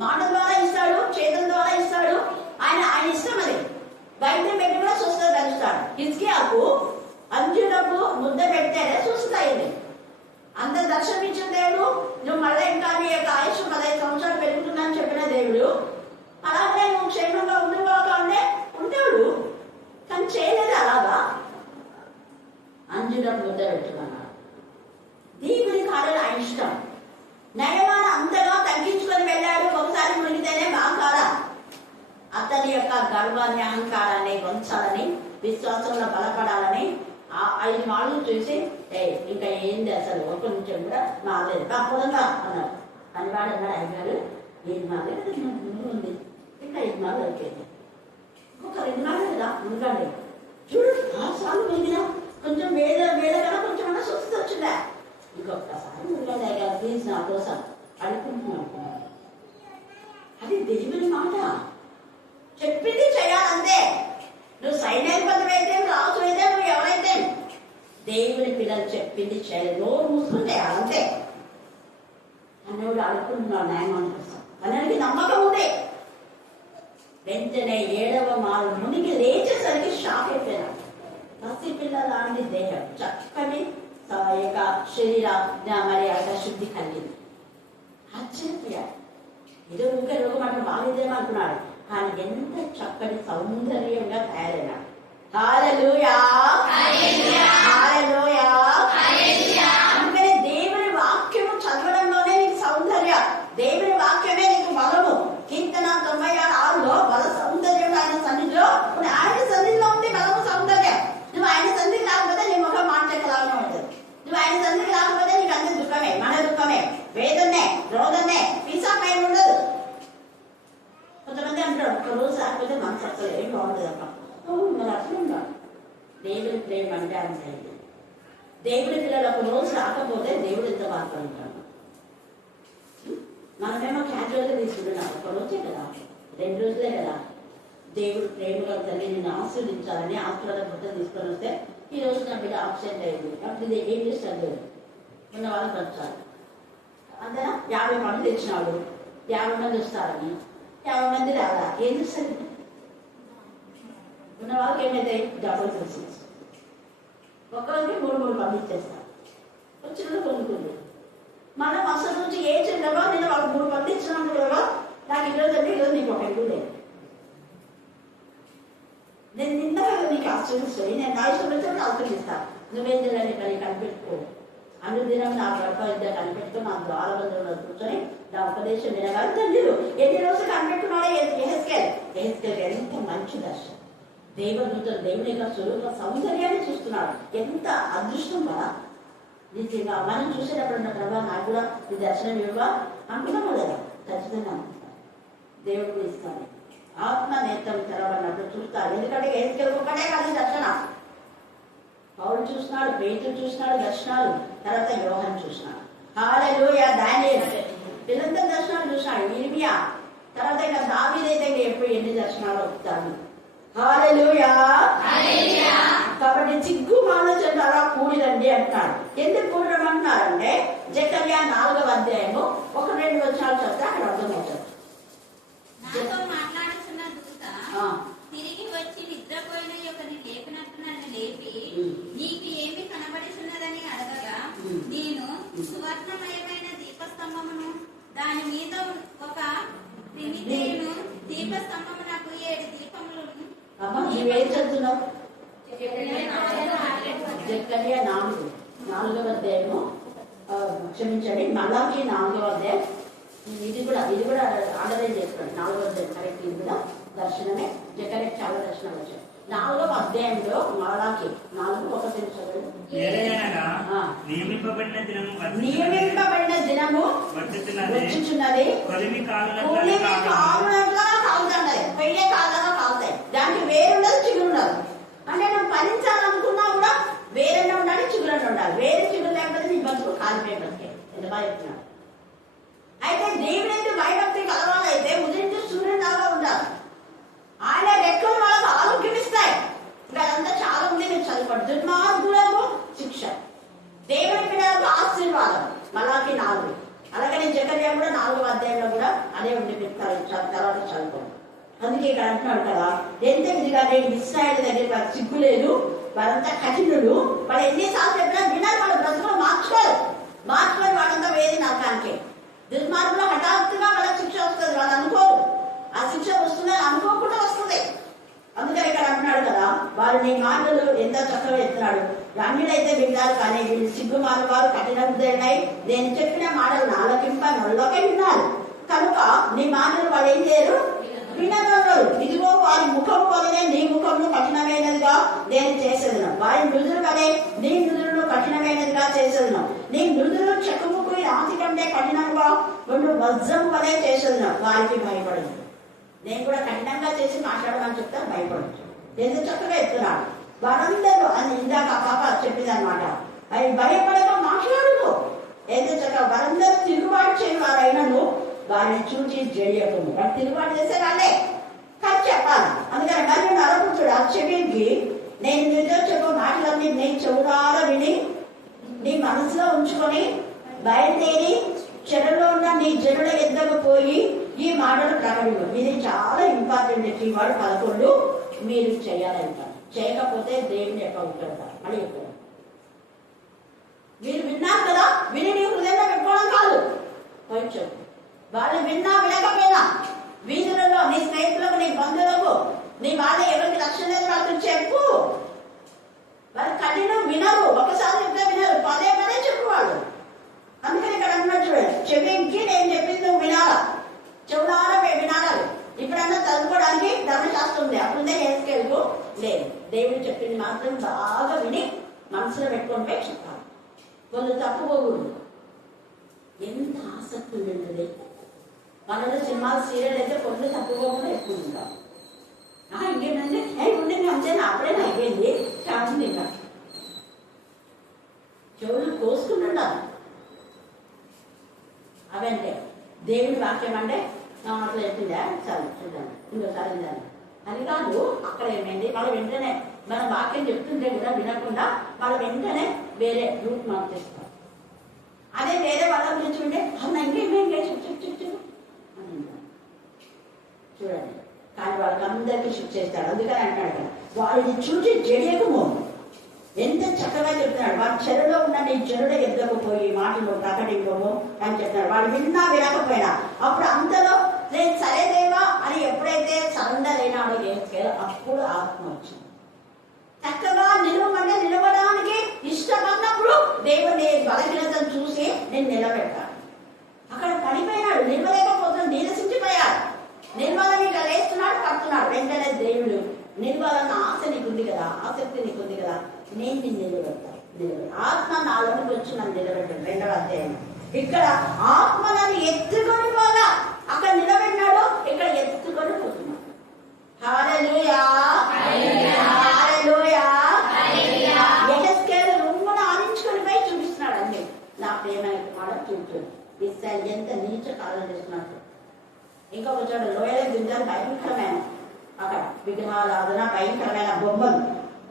మాట ద్వారా ఇస్తాడు, చేతుల ద్వారా ఇస్తాడు. ఆయన ఇష్టం అది. వైద్యం పెట్టి కూడా స్వస్థత కలుస్తాడు. హిజ్కియాకు అంజురపు ముద్ద పెడితేనే స్వస్థత అయింది. అంత దర్శనం ఇచ్చిన దేవుడు. నువ్వు మళ్ళీ ఇంకా నీ యొక్క ఆయుష్ 15 సంవత్సరాలు పెరుగుతుందని చెప్పిన దేవుడు. అలాగే నువ్వు క్షేమంగా ఉండిపోకుండా ఉండేవాడు. కానీ చేయలేదు అలాగా. అంజురపు ముద్ద పెట్టుకున్నాడు. దేవుని కాడలు ఆయన ఇష్టం. నయమాన అంతగా తగ్గించుకొని వెళ్ళాడు. ఒకసారి మునిగితేనే బాగా అతని యొక్క గర్వాన్ని, అహంకారాన్ని వంచాలని, విశ్వాసంలో బలపడాలని 5 మాటలు చూసి ఇంకా ఏంది అసలు ఒక నిమిషం కూడా మాలేదు తప్పదంగా అన్నాడు. అని వాడు అన్నాడు, అయ్యారు 7 మాటలు ముందు ఉంది, ఇంకా 5 మాటలు అయిపోయింది. ఒక 2 మాటలు కదా ఉండకండి, చూడు 6 సార్లు పెరిగినా కొంచెం వేద కన్నా కొంచెం అన్నా స్వస్థత వచ్చిందా? ఇంకొకసారి మురళి ప్లీజ్ నా కోసం అడుగుకుంటున్నాను. అది దేవుని మాట. చెప్పింది చేయాలంతే. నువ్వు సైన్యాధిపతి అయితే, రాజు అయితే, నువ్వు ఎవరైతే దేవుని పిల్లలు చెప్పింది చేయాలి. నోరు మూసుకుని చేయాలంతే. అన్నవాడు అడుగుకుంటున్నాడు న్యాయమానం కోసం. అన్నడికి నమ్మకం ఉంది. వెంటనే 7వ మారు మునిగి లేచేసరికి షాక్ అయిపోయినాడు. పసిపిల్ల లాంటి దేహం, చక్కని యొక్క శరీర మరి యొక్క శుద్ధి కలిగింది. ఆశ్చర్యపోయాడు. ఏదో ఊరికే రోగం అంటే బాగాలేదేమో అనుకున్నాడు. కానీ ఎంత చక్కని సౌందర్యంగా తయారైనాడు. హల్లెలూయా, హల్లెలూయా. అందుకనే దేవుని వాక్యము చదవడంలోనే నీకు సౌందర్యం. దేవుని వాక్యమే నీకు బలము. కీర్తన 96:6లో బల సౌందర్యం ఆయన సన్నిధిలో, ఆయన సన్నిధిలో ఉంది బలము సౌందర్యం. నువ్వు ఆయన సన్నిధికి రాకపోతే నీ ముఖం మాట్లాడలాగానే ఉంటుంది. నువ్వు ఆయన సన్నిధికి రాకపోతే నీకు అంత దుఃఖమే, మన దుఃఖమే, వేదనే, రోదనే, పీసా పైన ఉండదు. కొంతమంది అంటారు ఒక్క రోజు రాకపోతే మనసు అసలు ఏం బాగుంటుంది అక్క. మరి అట్లా ఉండాలి. దేవుడి ప్రేమ అంటే అంతే. దేవుడి పిల్లలు ఒక రోజు రాకపోతే దేవుడు ఎంత బాధపడుతాడు. మనమేమో క్యాజువల్గా తీసుకుంటున్నాం. ఒక రోజే కదా, 2 రోజులే కదా. దేవుడు ప్రేమగా తల్లి నిన్ను ఆశీర్వదించాలని ఆశీర్వాద బుద్ధ తీసుకొని వస్తే ఈ రోజు నా బిడ్డ ఆబ్సెంట్ అయింది. అప్పుడు ఇది ఏం చేస్తాడు? ఉన్న వాళ్ళకి వచ్చారు అంతేనా. 50 మంది తెచ్చినాడు, 50 మంది వస్తారని 50 మంది రాదా? ఏం చేస్తారు? ఉన్న వాళ్ళకి ఏమైతే డబుల్ క్రిస్మస్. ఒక్కరికి 3 మంది ఇచ్చేస్తారు. వచ్చిన కొనుక్కుంది. మనం అసలు నుంచి ఏ చిన్నవా నేను వాళ్ళకి 3 మంది ఇచ్చినాను కదా, నాకు ఈరోజు అంటే ఈరోజు నీకు ఒక ఎక్కువ లేదు. నేను నిన్న నీకు ఆశ్చర్యిస్తాను. నేను నా ఇష్టం వచ్చినప్పుడు ఆశ్చర్యిస్తాను. నువ్వేం చేయాలి? పని కనిపెట్టుకో. అనుదినం నా గడప ఇద్దరు కనిపెట్టుకుని నా ద్వారబంధంలో కూర్చొని నా ఉపదేశం వినగాలి. తెలియదు ఎన్ని రోజులు కనిపెట్టుకున్నాడో ఎహెస్కేల్ ఎంత మంచి దర్శనం. దేవదూతలు దేవుని యొక్క స్వరూప సౌందర్యాన్ని చూస్తున్నాడు. ఎంత అదృష్టం కదా నిజంగా. మనం చూసేటప్పుడు ప్రభావ నాకు కూడా ఈ దర్శనం ఇవ్వవా అనుకున్నాము లేదా? ఖచ్చితంగా అనుకుంటాను. దేవుడు ఇస్తాను. ఆత్మ నేత్రం తెరవన్నప్పుడు చూస్తారు. ఎందుకంటే ఎహెస్కేల్ ఒక్కటే కాదు దర్శనం. పౌలు చూసినాడు, పేతురు చూసినాడు దర్శనాలు, తర్వాత యోహాను చూసినాడు. హల్లెలూయా. దానియేలు వీళ్ళంతా దర్శనాలు చూసినాడు. ఇర్మియా, తర్వాత ఇంకా దావీదైతే ఎప్పుడు ఎన్ని దర్శనాలు వస్తాడు. హల్లెలూయా. కాబట్టి సిగ్గు మానవులారా కూడిరండి అంటున్నాడు. ఎందుకు కూడమంటున్నారంటే జకర్యా 4వ అధ్యాయము 1-2 వచనాలు చదివితే అక్కడ అర్థమవుతుంది. తిరిగి వచ్చి నిద్రపోయిన ఒకరిని లేపినట్టు నన్ను లేపి నీకు ఏమి కనబడుతున్నదని అడగగా నేను సువర్ణమయమైన దీపస్తంభమును దాని మీద ఒక ప్రమిదను, దీపస్తంభమునకు 7 దీపములను. నువ్వేం చదువుతున్నావు? జకర్యా 4వ అధ్యాయము, క్షమించండి, మలాకి 4వ అధ్యాయం. ఇది కూడా అండర్లైన్ చేసుకోండి. 4వ అధ్యాయం కరెక్ట్. ఇది కూడా దర్శనమే. జకర్యా చాలా దర్శనం వచ్చాయి. 4వ అధ్యాయంలో మలాకి 4:1 చదవండి. నియమింపబడిన దినము వచ్చుచున్నది, కూలిమి కాలునట్లుగా కాలుతుంటది, పెళ్ళే కాలుగా కాలుతాయి. దానికి వేరుండదు, చిగురుండదు. అంటే నువ్వు ఫలించాలనుకున్నా కూడా వేరన్నా ఉండాలి, చిగురన్నా ఉండాలి. వేరే చిగురు లేకపోతే నీ బతుకు కాలిపోయే బతికే. ఎంత బాగా చెప్తున్నాడు. అయితే దేవుడు భయభక్తి కలవాలైతే ఉదయం సూర్యుడు లాగా ఉండాలి. ఆయన రెక్కలు వాళ్ళకు ఆరోగ్యం ఇస్తాయి. ఇంకా అదంతా చాలా ఉంది, నేను చదువుకోండి. దుర్మార్గులకు శిక్ష, దేవుని పిల్లలకు ఆశీర్వాదం. మలాకి 4. అలాగే జకర్యా కూడా 4వ అధ్యాయంలో కూడా అదే ఉండి తర్వాత చదువుకోండి. అందుకే ఇక్కడ అంటున్నాడు కదా, ఎంత ఇదిగా నేను ఇశ్రాయేలు దగ్గర సిగ్గు లేదు, వాళ్ళంతా కఠినులు, వాళ్ళు ఎన్నిసార్లు చెప్పినా విన్నారు. వాళ్ళ బ్రతుకులు మార్చుకొని వాళ్ళంతా వేది నరకానికి. దుర్మార్గులు హఠాత్తుగా వాళ్ళ శిక్ష వస్తుంది. వాళ్ళు అనుకోరు ఆ శిక్ష వస్తుందని, అనుకోకుండా వస్తుంది. అందుకని ఇక్కడ అంటున్నాడు కదా, వారు నీ మాటలు ఎంత చక్కగా ఎత్తున్నాడు. అన్యులైతే విన్నారు, కానీ వీళ్ళు సిగ్గు మారు కఠిన హృదయులై నేను చెప్పిన మాటలు నాలకింప నల్లోకే విన్నారు. కనుక నీ మాటలు వాళ్ళు ఏం చేయరు, వినగలరు. ఇదిగో వారి ముఖం వలనే నీ ముఖంలో కఠినమైనదిగా నేను చేసేదను, వారి మృదులు వలె నీ మృదులను కఠినమైనదిగా చేసేదను. నీ మృదులు చెక్కుముకు రాతి కంటే కఠినంగా రెండు వజ్రం వలె చేసేదను. వారికి భయపడదు. నేను కూడా కఠినంగా చేసి మాట్లాడమని చెప్తా, భయపడచ్చు. ఎంత చక్కగా ఎత్తున్నాడు. వారందరూ అని ఇందాక ఆ పాప చెప్పింది అనమాట. అవి భయపడక మాట్లాడు. ఏదో చక్కగా వారందరూ తిరుగుబాటు చేయవారైనను వారిని చూసి జడియకము. వారు తిరుగుబాటు చేసే వాళ్ళే కానీ చెప్పాలి. అందుకని మరి నరపుత్రుడు ఆ చెవికి నేను నీతో చెప్పే మాటలన్నీ నేను చెవులారా విని నీ మనసులో ఉంచుకొని బయలుదేరి చెరువులో ఉన్న నీ జనుల ఎద్దకు పోయి ఈ మాటలు ప్రకటించు. ఇది చాలా ఇంపార్టెంట్. ఈ వాడు 11 మీరు చేయాలంట. చేయకపోతే దేవుని యొక్క ఉంటారు. మళ్ళీ చెప్తారు, మీరు విన్నారు కదా, విని నీ హృదయంలో పెట్టుకోవడం కాదు. పోయి చెప్పు. వాళ్ళు విన్నా వినకపోయినా వీధులలో నీ స్నేహితులకు, నీ బంధువులకు, నీ వాళ్ళ ఎవరికి రక్షణ లేదు వాళ్ళకి చెప్పు. వాళ్ళు కఠిన వినరు. ఒకసారి చెప్తే వినరు, పదే పదే చెప్పు వాళ్ళు. అందుకని ఇక్కడ అన్నట్టు చూడండి, చెవికి నేను చెప్పింది నువ్వు వినాలా, చెవులారా వినాలి. ఇప్పుడన్నా చదువుకోవడానికి ధర్మశాస్త్రం ఉంది, అప్పుడుందే హెస్కేల్కు లేదు. దేవుడు చెప్పింది మాత్రం బాగా విని మనసులో పెట్టుకొని పోయి చెప్పాలి. వాళ్ళు తప్పుకోకూడదు. ఎంత ఆసక్తి ఉంటుంది మనలో. సినిమాలు సీరియల్ అయితే కొన్ని తప్పుకోకుండా ఎక్కువ ఉంటాం. ఇంకేంటంటే ఉండింది అంతేనా, అప్పుడేనా అయ్యింది చాలా ఇంకా చెవులు కోసుకుంటుంటారు. అవంటే దేవుడి వాక్యం అంటే అట్లా చెప్పిందా చాలు చూడండి ఇంకోసారి విందాను అని కాదు. అక్కడ ఏమైంది, వాళ్ళు వెంటనే మన వాక్యం చెప్తుంటే కూడా వినకుండా వాళ్ళు వెంటనే వేరే రూట్ మార్చేస్తారు. అదే వేరే వాళ్ళ గురించి ఉంటే అన్న ఇంకేమేం చెప్పు అని చూడండి. కానీ వాళ్ళకి అందరికీ శిక్షిస్తాడు. అందుకని అంటాడు కదా, వాళ్ళని చూసి జడియకము. ఎంత చక్కగా చెప్తున్నాడు. వాళ్ళ చెరువులో ఉన్న నీ జనుల ఎద్దకు పోయి మాటలు ప్రకటించము అని చెప్తున్నాడు. వాళ్ళు విన్నా వినకపోయినా అప్పుడు అంతలో నేను సరేదేవా అని ఎప్పుడైతే సరెండర్ అయినాడో ఏసుకేలో అప్పుడు ఆత్మ వచ్చింది. చక్కగా నిలవమంటే నిలవడానికి ఇష్టపడినప్పుడు దేవుని బలహీనతను చూసి నేను నిలబెట్టాను. అక్కడ పడిపోయినాడు, నిలవలేకపోతున్నాడు, నీరసించిపోయాడు. నిర్మలని ఇట్లా లేస్తున్నాడు, పడుతున్నాడు. వెంటనే దేవుడు నిర్మలన్న ఆశ నీకుంది కదా, ఆసక్తి నీకుంది కదా, నేను నిన్ను నిలబెడతాను. ఆత్మ నాలోకి వచ్చి నన్ను నిలబెట్టాడు. 2వ అధ్యాయం ఇక్కడ ఆత్మ నన్ను ఎత్తుకొని పోగా అక్కడ నిలబెట్టినాడు, ఇక్కడ ఎత్తుకొని పోతున్నాడు. హల్లెలూయా హల్లెలూయా. యెహెజ్కేలు రొమ్మున ఆనించుకొని పోయి చూపిస్తున్నాడు అన్ని. నా ప్రేమైన కుమారుడు చూపుతుంది. ఇస్రాయేల్ ఎంత నీచ కాలం చేస్తున్నట్టు. ఇంకొక చోట లోయల గింజలు భయంకరమైన, అక్కడ విగ్రహారాధన, భయంకరమైన బొమ్మలు,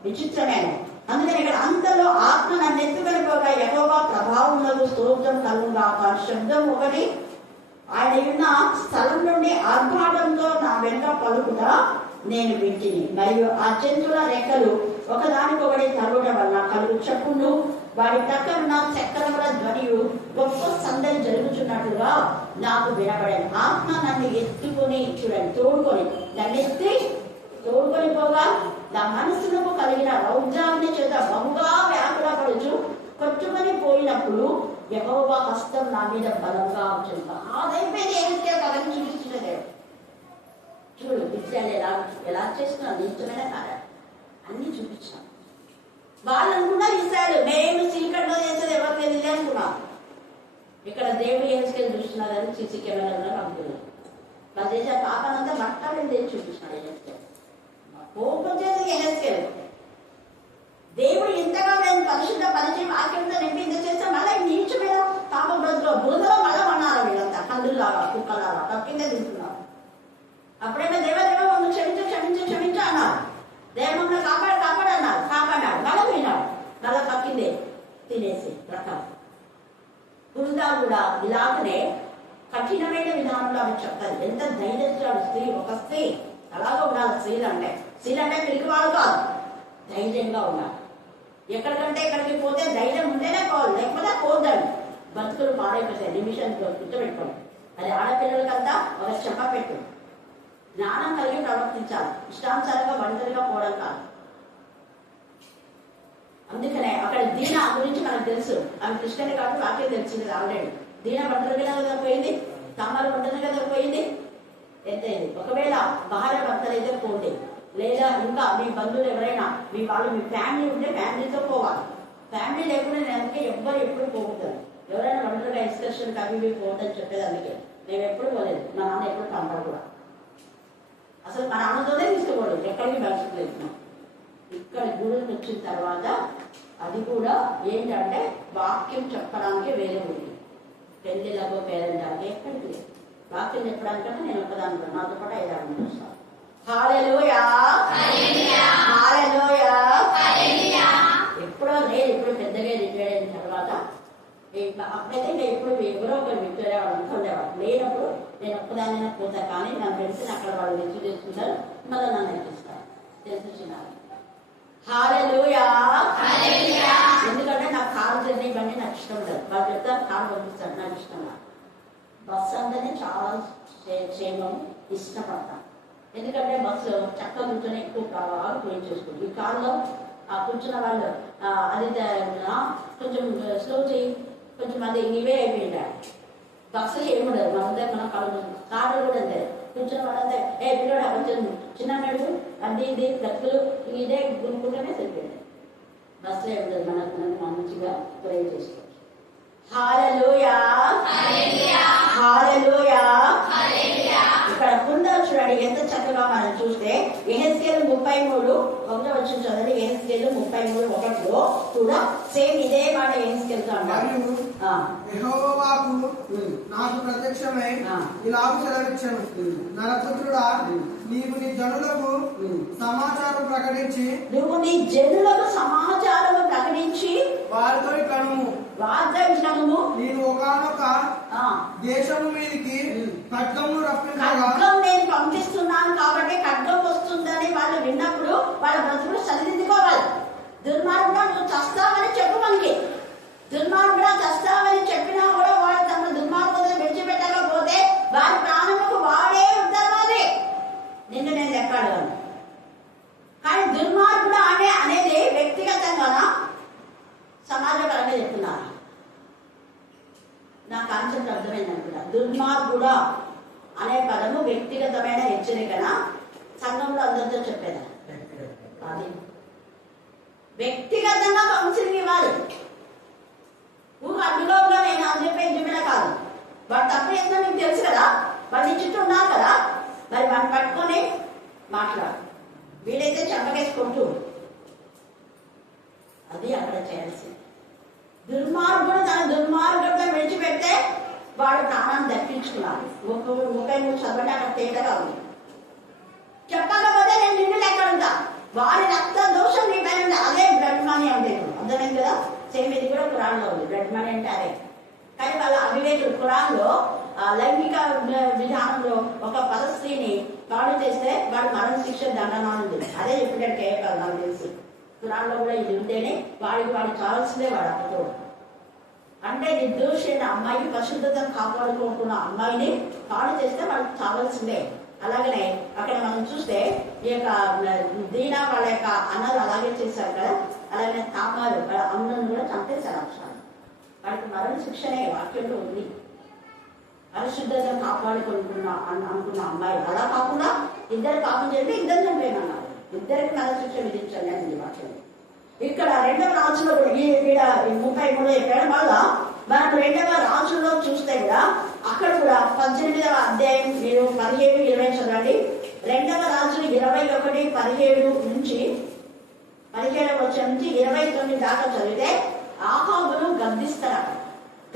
విచిత్రమైన. అందుకని ఇక్కడ అంతలో ఆత్మ నన్ను ఎత్తుకొని పోగా యెహోవా ప్రభావంలో స్తోత్రం కలుగుగా శబ్దం ఒకటి ఆయన ఉన్న స్థలం నుండి ఆర్భాటంతో నా వెంట పలుకుగా నేను వింటిని. మరియు ఆ జంతువుల రెక్కలు ఒకదానికొకటి తరువడం వల్ల కలుగు చప్పుళ్ళు, వాడి ప్రక్కన చక్రముల ధ్వనియు గొప్ప సందడి జరుగుతున్నట్టుగా నాకు వినబడాను. ఆత్మ నన్ను ఎత్తుకొని చూడండి, తోడుకొని నన్ను ఎత్తి తోడుకొని పోగా నా మనసులకు కలిగిన రౌద్రాన్ని చేత బహుగా వ్యాకులపడుచు కొట్టుకొని పోయినప్పుడు యెహోవా హస్తం నా మీద బలంగా ఉంటుంది. అదైపోయింది. ఏమిటే కథని చూపిస్తున్నదే చూడు. ఇస్రాయేల్ ఎలా చేస్తున్నా నిజమైన కార్యాలు అన్ని చూపించాం. వాళ్ళని కూడా ఇస్రాయేల్ మేము చీకట్లో చేసేది ఎవరు తెలియదు అనుకున్నాం. ఇక్కడ దేవుడు యెహెజ్కేలు చూస్తున్నారని సీసీ కెమెరాలో అనుకున్నాం. వాళ్ళు చేసే పాపనంతా మట్టాలని చూపిస్తున్నాడు యెహెజ్కేలు. కోపం చేసి యెహెజ్కేలు దేవుడు ఎంతగా నేను పరిశుద్ధ పరిచయం వాక్యంతో నింపి ఇంత చేస్తే మళ్ళీ నీచు మీద పాపం బ్రతులో బురదలో మళ్ళీ అన్నారు. వీళ్ళంతా కళ్ళులాగా కుక్కలాగా కక్కిందే తింటున్నారు. అప్పుడేమో దేవదేవ మమ్మల్ని క్షమించు క్షమించు క్షమించు అన్నారు. దేవమ్మని కాపాడు కాపాడు అన్నారు, కాపాడాడు. మళ్ళీ పోయినాడు, మళ్ళీ కక్కిందే తినేసి రకాలు. బురద కూడా ఇలాగనే కఠినమైన విధానంలో అవి చెప్తారు. ఎంత ధైర్యశాడు స్త్రీ, ఒక స్త్రీ అలాగే ఉండాలి. స్త్రీలు అంటే పిరికి వాళ్ళు కాదు, ధైర్యంగా ఉండాలి. ఎక్కడికంటే ఎక్కడికి పోతే ధైర్యం ఉంటేనే పోవాలి, లేకపోతే పోద్దండి. బతుకులు పాడైపోతాయి నిమిషంతో గుర్తుపెట్టుకోండి. అది ఆడపిల్లలకంతా ఒక చెప్ప పెట్టు. జ్ఞానం కలిగి ప్రవర్తించాలి, ఇష్టానుసారంగా ఒంటరిగా పోవడం కాదు. అందుకనే అక్కడ దీన గురించి మనకు తెలుసు. ఆమె కృష్ణని కాబట్టి వాక్యం తెలిసింది ఆల్రెడీ. దీన ఒంటరిగా కదా పోయింది, తామర ఒంటరి కదా పోయింది. ఎంతైంది? ఒకవేళ భార్య భర్తలైతే పోండి, లేదా ఇంకా మీ బంధువులు ఎవరైనా మీ వాళ్ళు మీ ఫ్యామిలీ ఉంటే ఫ్యామిలీతో పోవాలి. ఫ్యామిలీ లేకుండా నేను అందుకే ఎవ్వరు ఎప్పుడు పోకూడదు. ఎవరైనా ఒంటరిగా ఎక్స్కర్షన్ అవి పోవద్దని చెప్పేది. అందుకే మేము ఎప్పుడు పోలేదు, మా నాన్న ఎప్పుడు పంపడు కూడా. అసలు మా నాన్నతోనే తీసుకోకూడదు, ఎక్కడికి బయటకు వెళ్తున్నాం. ఇక్కడ గుడికి వచ్చిన తర్వాత అది కూడా ఏంటంటే వాక్యం చెప్పడానికి వేరే ఉంది. పెళ్లిళ్ళకు పేరెంటానికి ఎక్కడికి లేదు. వాక్యం చెప్పడానికన్నా నేను ఒక్కదాన్ని నాతో పాటు 5-6 మంది వస్తాను. హల్లెలూయా, హల్లెలూయా. ఎప్పుడో నేను ఇప్పుడు పెద్దగా రిటైర్ అయిన తర్వాత అప్పుడైతే నేను ఎప్పుడు ఎవరో ఒకరు విక్టోరియా వాళ్ళు అనుకునేవాడు. లేనప్పుడు నేను ఒక్కదాన్ని పోతా, కానీ నాకు తెలిసి అక్కడ వాళ్ళు వెచ్చి చేసుకుంటారు, మళ్ళీ నన్ను ఎక్కిస్తారు. తెలుసుకున్నారు. హల్లెలూయా. ఎందుకంటే నాకు కారు జర్నీ ఇవన్నీ నాకు ఇష్టం ఉండదు. వాళ్ళు చెప్తారు కారు పంపిస్తారు, నాకు ఇష్టం కాదు. బస్సు అంటేనే చాలా క్షేమం, ఇష్టపడతాను. ఎందుకంటే బస్సు చక్కగా కూర్చొని ఎక్కువ బాగా క్లీన్ చేసుకుంటాం. ఈ కారులో కూర్చున్న వాళ్ళు అది కొంచెం స్లో చేయి, కొంచెం అది ఇవే అయిపోయింటాయి. బస్సులు ఏముండదు, మన కాళ్ళు కారు కూడా అంతే. కూర్చున్న వాళ్ళంతా పిల్లడు కొంచెం చిన్న నడుగు అది ఇది గతులు ఇదే గునుకుంటూనే సరిపోయింది. బస్సులో ఏముండదు, మనం మంచిగా ప్రే చేసుకోవచ్చు. హల్లెలూయా, హల్లెలూయా. ఇక్కడ కుండలు చూడండి ఎంత చక్కగా మనం చూస్తే యెహెజ్కేలు 33 1 వచ్చిన చదవండి. యెహెజ్కేలు 33:1 కూడా సేమ్ ఇదే మాట యెహెజ్కేలుతో అన్నారు. యెహోవా వాక్కు నాకు ప్రత్యక్షమై ఇలాగ సెలవిచ్చాను, నరపుత్రుడా, నీవు నీ జనులకు సమాచారం ప్రకటించి వారితో కనుము నేను ఒకనొక దేశము మీదకి ఖడ్గము రప్పించగా నేను పంపిస్తున్నాను కాబట్టి ఖడ్గం వస్తుందని వాళ్ళు విన్నప్పుడు వాళ్ళ బ్రతుకులు సరిదిద్దుకోవాలి. దుర్మార్గుడా నువ్వు చస్తావని చెప్పు. మనకి దుర్మార్గుడా చస్తావని చెప్పినా కూడా వాడు తమ దుర్మార్గులను విడిచిపెట్టకపోతే వారి ప్రాణముకు వాడే ఉత్తరవాది. నిన్ను నేను చెప్పాడు. కానీ దుర్మార్గుడు అనేది వ్యక్తిగతంగా సమాజపరంగా చెప్తున్నారు. నా కాన్సెప్ట్ అర్థమైంది అనుకుంటా. దుర్మార్గుడా అనే పదము వ్యక్తిగతమైన హెచ్చరికన సంఘంలో అందరితో చెప్పేదా? అది వ్యక్తిగతంగా కౌన్సిలింగ్ ఇవ్వాలి. నువ్వు అడ్డులోగా నేను అని చెప్పే జుమిల కాదు. వాడు తప్పు చేసినా నీకు తెలుసు కదా, వాడి చుట్టూ ఉన్నారు కదా, మరి వాడిని పట్టుకొని మాట్లాడు. వీడైతే చెంపకేసుకుంటూ అది అక్కడ చేయాల్సింది. దుర్మార్గుడు తన దుర్మార్గుడితో విడిచిపెడితే వాడు ప్రాణాన్ని దక్కించుకున్నాడు. 33 చదవండి, అక్కడ తేటగా ఉంది. చెప్పకపోతే నేను నిన్ను లెక్కడుంటా, వారి రక్త దోషం నీ పైన ఉంది. అదే బ్లడ్ మనీ అంటే అర్థమైంది కదా. సేమ్ ఇది కూడా ఖురాన్లో ఉంది. బ్లడ్ మనీ అంటే అదే. కానీ వాళ్ళ అవివేకులు ఖురాన్లో లైంగిక విధానంలో ఒక పరస్త్రీని పాడు చేస్తే వాడు మరణ శిక్ష దండన ఉంది. అదే చెప్పినట్టు కాదు నాకు తెలిసి. ఖురాన్లో కూడా ఇది ఉంటేనే వాడికి చావాల్సిందే వాడు అక్కతో. అంటే నిర్దోషైన అమ్మాయికి పరిశుద్ధతను కాపాడుకోకుండా అమ్మాయిని పాడు చేస్తే వాడికి చావాల్సిందే. అలాగనే అక్కడ మనం చూస్తే ఈ యొక్క దీనా వాళ్ళ యొక్క అన్నలు అలాగే చేశారు కదా. అలాగే తామారు వాళ్ళ అమ్మను కూడా చంపేశారు. అక్షరాలు వాడికి మరణ శిక్షనే వాక్యంలో ఉంది. పరిశుద్ధతను కాపాడుకుంటున్న అనుకున్న అమ్మాయి అలా కాకుండా ఇద్దరు పాపం చేస్తే ఇద్దరు చంపేయమన్నారు. ఇద్దరికి మరణ శిక్ష విధించండి అని వాక్యం. ఇక్కడ 2వ రాజులో ఈ 33 చెప్పాడు. మళ్ళా మనం 2వ రాజుల్లో చూస్తే కూడా అక్కడ కూడా 18వ అధ్యాయం మీరు 17-20 చదవండి. 2వ రాజులు 21-17 నుంచి 17వ వచనం నుంచి 29 దాకా చదివితే ఆహాబును గద్దిస్తారు.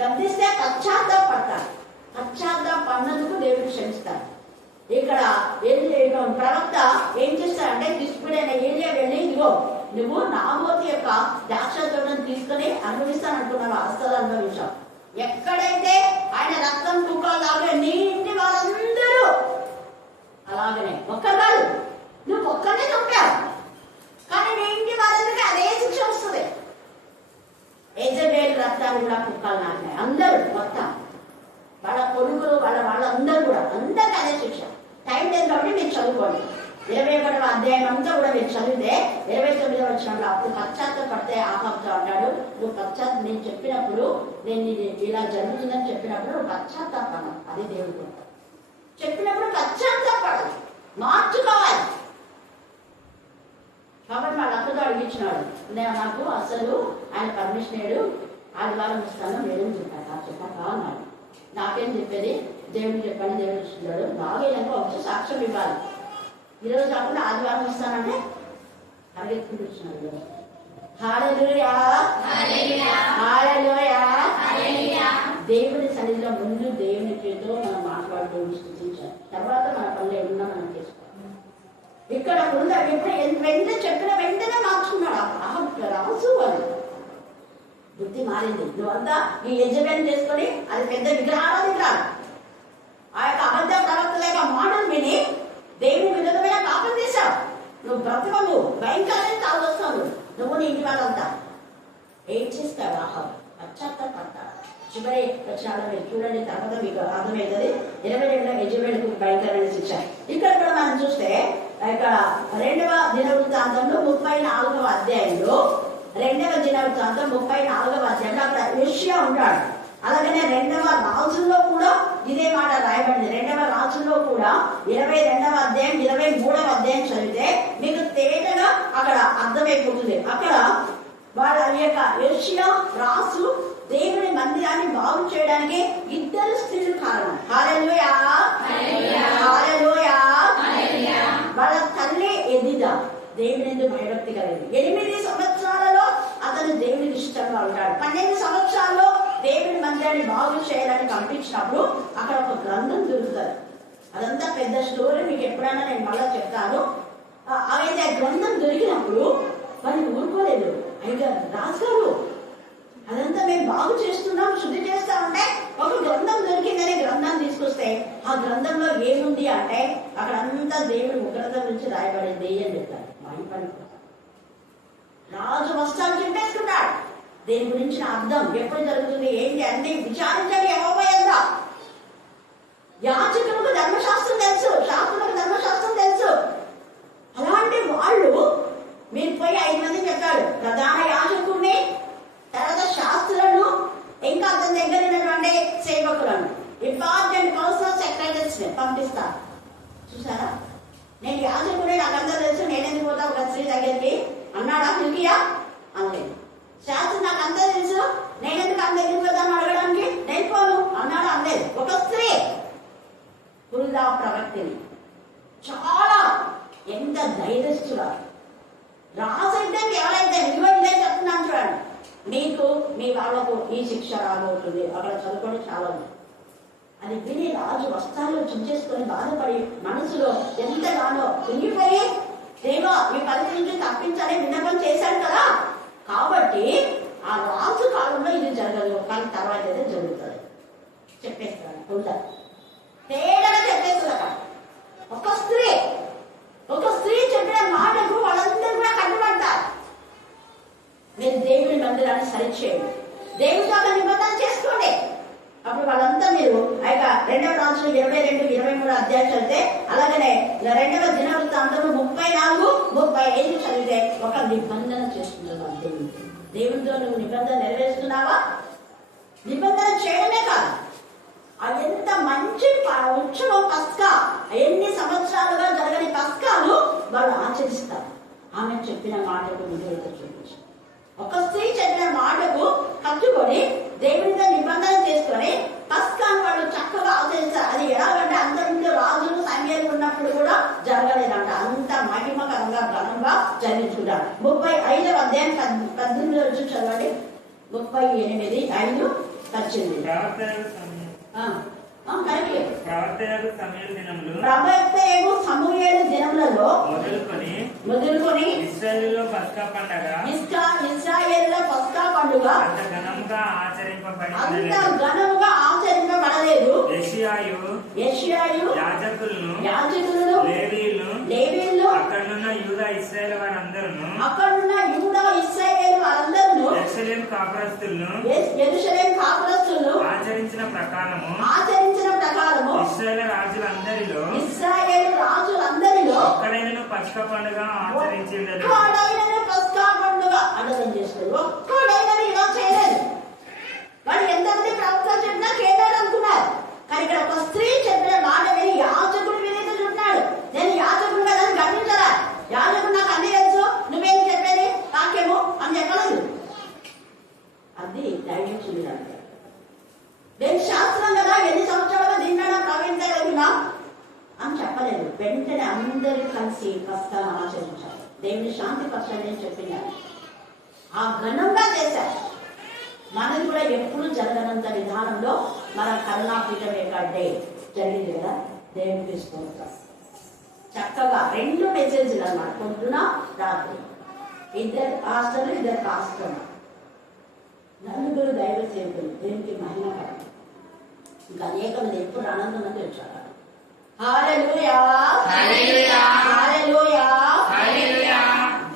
గద్దిస్తే పశ్చాత్తాపడతారు. పశ్చాత్తాపడినందుకు దేవుడు క్షమిస్తారు. ఇక్కడ ప్రవక్త ఏం చేస్తారంటే దిష్పుడైన ఏలియా వెళ్ళి ఇదిగో నువ్వు నాబోతు యొక్క ద్రాక్ష తోటను తీసుకుని అనుభవిస్తాననుకున్నావు, అస్సలు అనుభవించావు. ఎక్కడైతే ఆయన రక్తం తుకాలాగే నీ ఇంటి వాళ్ళందరూ అలాగనే ఒక్కరు కాదు, నువ్వు ఒక్కరినే చంపావు, కానీ నీ ఇంటి వాళ్ళందరికీ అదే శిక్ష వస్తుంది. యెజబెల్ రక్తాలు కూడా కుక్కలు నాటినాయి. అందరూ మొత్తం వాళ్ళ కొడుకులు వాళ్ళందరూ కూడా అందరికీ అదే శిక్ష. టైం లేదు కాబట్టి మీరు చదువుకోండి. 21వ అధ్యాయం అంతా కూడా మీరు చదివితే 29వ వచనంలో అప్పుడు పశ్చాత్తాపడితే ఆహాబుతో అంటాడు, నువ్వు నేను చెప్పినప్పుడు నేను ఇలా జరుగుతుందని చెప్పినప్పుడు నువ్వు పశ్చాత్తాపడ. అది దేవుడు చెప్పినప్పుడు పశ్చాత్తాపడాలి, మార్చుకోవాలి. కాబట్టి వాళ్ళ అక్కతో అడిగించినాడు, నాకు అసలు ఆయన పర్మిషన్ ఏడు, ఆదివారం ఇస్తాను మేడం చెప్పాను. చెప్పాక అన్నాడు, నాకేం చెప్పేది దేవుడు చెప్పని దేవుడు ఇస్తున్నాడు. బాగా వచ్చి సాక్ష్యం ఇవ్వాలి. ఈరోజు కాకుండా ఆదివారం ఇస్తానంటే పరిగెత్తుకుంటూ వచ్చినాడు. హల్లెలూయా, హల్లెలూయా. దేవుని సన్నిధిలో ముందు దేవునితో మనం మాట్లాడుతూ స్థుతించాలి. తర్వాత మన పనులు ఏమన్నా మనం చేసుకోవాలి. ఇక్కడ ముందు వెంటనే చెప్పిన వెంటనే మార్చుకున్నాడు. రాసు అని బుద్ధి మారింది. నువ్వంతా ఈ యజమాని చేసుకొని అది పెద్ద విగ్రహారాధన కాదు. ఆ యొక్క అబద్ధ ప్రవక్తల యొక్క మాటలు విని దేవుని విధమైన పాపం చేశావు. నువ్వు బ్రతకవు, భయంకరమైన కావస్తావు. నువ్వు నీ ఇంటి వాళ్ళంతా ఏం చేస్తావు? ఆహారం పశ్చాత్తాపడతాడు. చివరి వచనాలు మీరు చూడండి, తర్వాత మీకు అర్థమవుతుంది. 22 యజమానులకు భయంకరమైన శిక్ష. ఇక్కడ కూడా మనం చూస్తే ఇక్కడ 2వ దినవృత్తాంతంలో 34వ అధ్యాయంలో 2వ దినవృత్తాంతం 34వ అధ్యాయంలో అక్కడ యోషియా ఉంటాడు. అలాగనే 2వ రాజుల్లో కూడా ఇదే మాట రాయబడింది. 2వ రాజుల్లో కూడా 22వ అధ్యాయం 23వ అధ్యాయం చదివితే మీకు తేటగా అక్కడ అర్థమైపోతుంది. అక్కడ వాళ్ళ యొక్క యోషియా రాజు దేవుని మందిరాన్ని బాగు చేయడానికి 2 స్త్రీలు కారణం. హల్లెలూయా, హల్లెలూయా. వాళ్ళ తల్లి ఎదిద దేవుని ఎందుకు భయభక్తి కలిగింది. 8 సంవత్సరాలలో అతను దేవునికి ఇష్టంగా ఉంటాడు. 12 సంవత్సరాల్లో దేవుని మందిరాన్ని బాగు చేయాలని పంపించినప్పుడు అక్కడ ఒక గ్రంథం దొరుకుతుంది. అదంతా పెద్ద స్టోరీ, మీకు ఎప్పుడైనా నేను మళ్ళా చెప్తాను. అయితే గ్రంథం దొరికినప్పుడు వాళ్ళు ఊరుకోలేదు. అయితే రాజుగారు అదంతా మేము బాగు చేస్తున్నాం, శుద్ధి చేస్తా ఉంటే ఒక గ్రంథం దొరికిందని గ్రంథం తీసుకొస్తే ఆ గ్రంథంలో ఏముంది అంటే అక్కడ అంతా దేవుని ఉగ్రత గురించి రాయబడింది అని చెప్తారు. రాజు వస్త్రాలు చింపేసుకుంటాడు. దీని గురించిన అర్థం ఎప్పుడు జరుగుతుంది ఏంటి అన్ని విచారించండి. ఎవరైందా యాజకులకు ధర్మశాస్త్రం తెలుసు, శాస్త్రులకు ధర్మశాస్త్రం తెలుసు. అలాంటి వాళ్ళు మీరు పోయి 5 మంది చెప్పాడు. ప్రధాన యాజకుడిని, తర్వాత శాస్త్రులను, ఇంకా అతని దగ్గర ఉన్నటువంటి సేవకులను, ఇంపార్టెంట్ పర్సనల్ సెక్రటరీస్ ని పంపిస్తారు. చూసారా, నేను యాజకుడే, నాకంతా తెలుసు, నేనెందుకు పోతా ఒక స్త్రీ దగ్గరికి అన్నాడా హిల్కియా? అనలేదు. శాస్త్రి నాకంతా తెలుసు, నేనెందుకు ఆమె దగ్గరికి పోతాను అడగడానికి, నేను పోను అన్నాడా? అనలేదు. ఒక స్త్రీ పురుదా ప్రవక్తిని చాలా ఎంత ధైర్యస్తురా. రాసైతే ఎవరైతే ఇవ్వండి చెప్తున్నాను చూడండి, మీకు మీ వాళ్ళకు ఈ శిక్ష రాబోతుంది. అక్కడ చదువుకొని చాలా ఉంది. అది విని రాజు వస్త్రాలు చించేసుకొని బాధపడి మనసులో ఎంతగానో కుంగిపోయి దేవా ఈ పరిస్థితి నుంచి తప్పించాలని విన్నపం చేశాడు కదా. కాబట్టి ఆ రాజు కాలంలో ఇది జరగదు, కానీ తర్వాత అయితే జరుగుతుంది చెప్పేస్తాడు. ఉంటారు తేడాగా చెప్పేస్తుంది. అక్కడ ఒక స్త్రీ చెప్పిన మాటకు వాళ్ళందరూ కూడా కట్టుబడతారు. మీరు దేవుని మందిరాన్ని సరిచేయండి, దేవుడితో ఒక నిబంధన చేసుకోండి. అప్పుడు వాళ్ళంతా మీరు ఆ 2వ రాజులు 22, 23 అధ్యాయం చదివితే, అలాగనే 2వ దినవృత్తాంతంలో 34, 35 చదివితే ఒక నిబంధన చేస్తున్నారు. దేవుడితో నువ్వు నిబంధన నెరవేరుస్తున్నావా? నిబంధన చేయడమే కాదు, అది ఎంత మంచి ఉత్సవం పస్కా, ఎన్ని సంవత్సరాలుగా జరగని పస్కాను వాళ్ళు ఆచరిస్తారు. ఆమె చెప్పిన మాటకు విధేయత చూపించారు. ఒక స్త్రీ చెప్పిన మాటకు కట్టుకొని దేవునితో నిబంధన చేసుకొని పస్కాను వాళ్ళు చక్కగా ఆచరిస్తారు. అది ఎలాగంటే అంతకుముందు రాజులు సైన్యాలు ఉన్నప్పుడు కూడా జరగలేదంట. అంత మహిమకరంగా ఘనంగా జరిగించుకుంటారు. 35వ అధ్యాయం 18 రోజు చదవండి. 38, 5, 18. ప్రవక్తయగు సమూయేలు దినములలో మొదలుకొని ఇశ్రాయేలులో పస్కా పండుగ అంత ఘనముగా ఆచరింపబడలేదు. యెషయాయు యాజకులను లేవీయులను అక్కడున్న యూదా ఇశ్రాయేలు వారందరూ యెరూషలేము కాపురస్తులను ఆచరించిన ప్రకారము ఇశ్రాయేలు రాజులందరిలో ఒక్కడైనను పస్కా పండుగ ఆచరించిండలేదు. అర్థం చేసుకోండి. ఒక్కడైనా ఇలా చేయలేదు. వాళ్ళు ఎంతమంది ప్రవక్తలు చెప్పినా కేటాలు అనుకున్నారు. కానీ ఇక్కడ ఒక స్త్రీ చెప్పిన మాట విని యాజకుడు వినేత చూస్తున్నాడు. నేను యాజకుడు కదా గమనించాలా? యాజకుడు నాకు అన్ని తెలుసు, నువ్వేం చెప్పేది వాక్యము అని చెప్పలేదు. అది ధైర్యం చూడాలి. నేను శాస్త్రం కదా ఎన్ని సంవత్సరాలుగా దీంట్లో ప్రవహించగలిగినా అని చెప్పలేదు. వెంటనే అందరూ కలిసి పస్కాను ఆచరించారు. దేవుని శాంతి పరచండి అని చెప్పినారు. ఆ ఘనంగా చేశారు. మనది కూడా ఎప్పుడు జరగనంత విధానంలో మన కరుణాపీఠం ఏకాడే జరిగింది కదా. దేవుని తీసుకుంటాం చక్కగా 2 మెసేజ్లు అన్నమాట, పొద్దున రాత్రి. 2 పాస్టర్లు 2 పాస్టర్లు, 4 దైవ సేవకులు. దేవునికి మహిమ కలుగుతుంది. ఇంకా అనేక మంది ఎప్పుడు ఆనందంగా వచ్చారు. హల్లెలూయా హల్లెలూయా హల్లెలూయా.